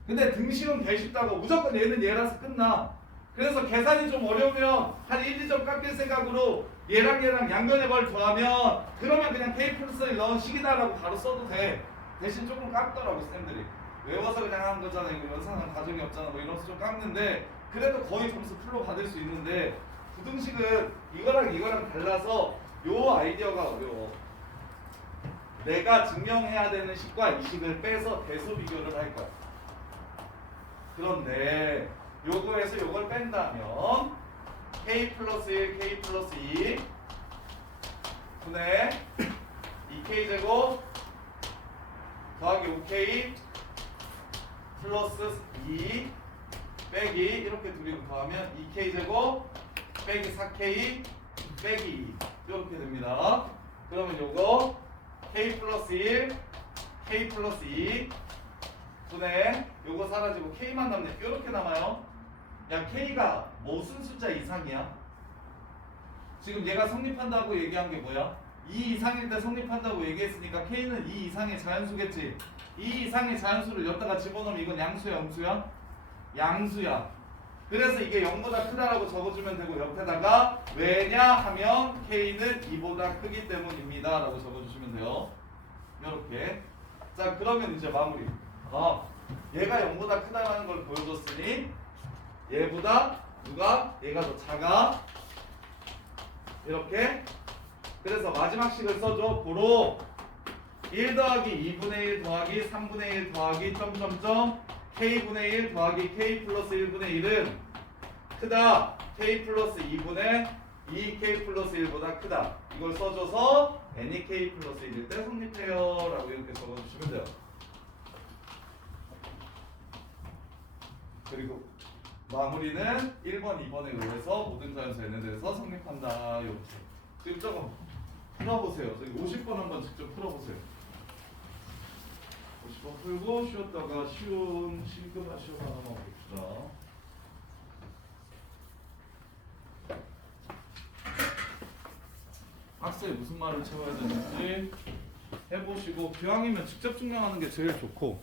근데 등식은 개 쉽다고 무조건 얘는 얘라서 끝나. 그래서 계산이 좀 어려우면 한 1, 2점 깎일 생각으로 얘랑 양변의 걸 더하면 그러면 그냥 k 플러스 1 넣은 식이다라고 바로 써도 돼. 대신 조금 깎더라고 쌤들이. 외워서 그냥 하는 거잖아. 이거 연산은 과정이 없잖아. 뭐 이러면서 좀 깎는데 그래도 거의 점수 풀로 받을 수 있는데 부등식은 이거랑 달라서 요 아이디어가 어려워. 내가 증명해야 되는 식과 이 식을 빼서 대소 비교를 할 거야. 그런데 요거에서 요걸 뺀다면 k 플러스 1, k 플러스 2 분의 2k 제곱 더하기 5k 플러스 2 빼기 이렇게 둘이 더하면 2k 제곱 빼기 4k 빼기 2 이렇게 됩니다. 그러면 요거 k 플러스 1, k 플러스 2 분의 요거 사라지고 k만 남네. 이렇게 남아요. 야, k가 무슨 숫자 이상이야? 지금 얘가 성립한다고 얘기한 게 뭐야? 2 이상일 때 성립한다고 얘기했으니까 k는 2 이상의 자연수겠지. 2 이상의 자연수를 여기다가 집어넣으면 이건 양수야, 음수야? 양수야. 그래서 이게 0보다 크다라고 적어주면 되고 옆에다가 왜냐 하면 K는 2보다 크기 때문입니다 라고 적어주시면 돼요. 이렇게. 자 그러면 이제 마무리. 얘가 0보다 크다라는 걸 보여줬으니 얘보다 누가? 얘가 더 작아. 이렇게. 그래서 마지막 식을 써줘. 고로 1 더하기 2분의 1 더하기 3분의 1 더하기 점점점 K분의 1 더하기 K 플러스 1분의 1은 크다. K 플러스 2분의 2K 플러스 1보다 크다. 이걸 써줘서 N이 K 플러스 1일 때 성립해요 라고 이렇게 적어주시면 돼요. 그리고 마무리는 1번, 2번에 의해서 모든 자연수 N에 대해서 성립한다. 이렇게. 지금 조금 풀어보세요. 저기 50번 한번 직접 풀어보세요. 50번 풀고 쉬었다가 쉬운 시그마 시험 하나만 봅시다. 학생이 무슨 말을 채워야 되는지 해보시고 기왕이면 직접 증명하는 게 제일 좋고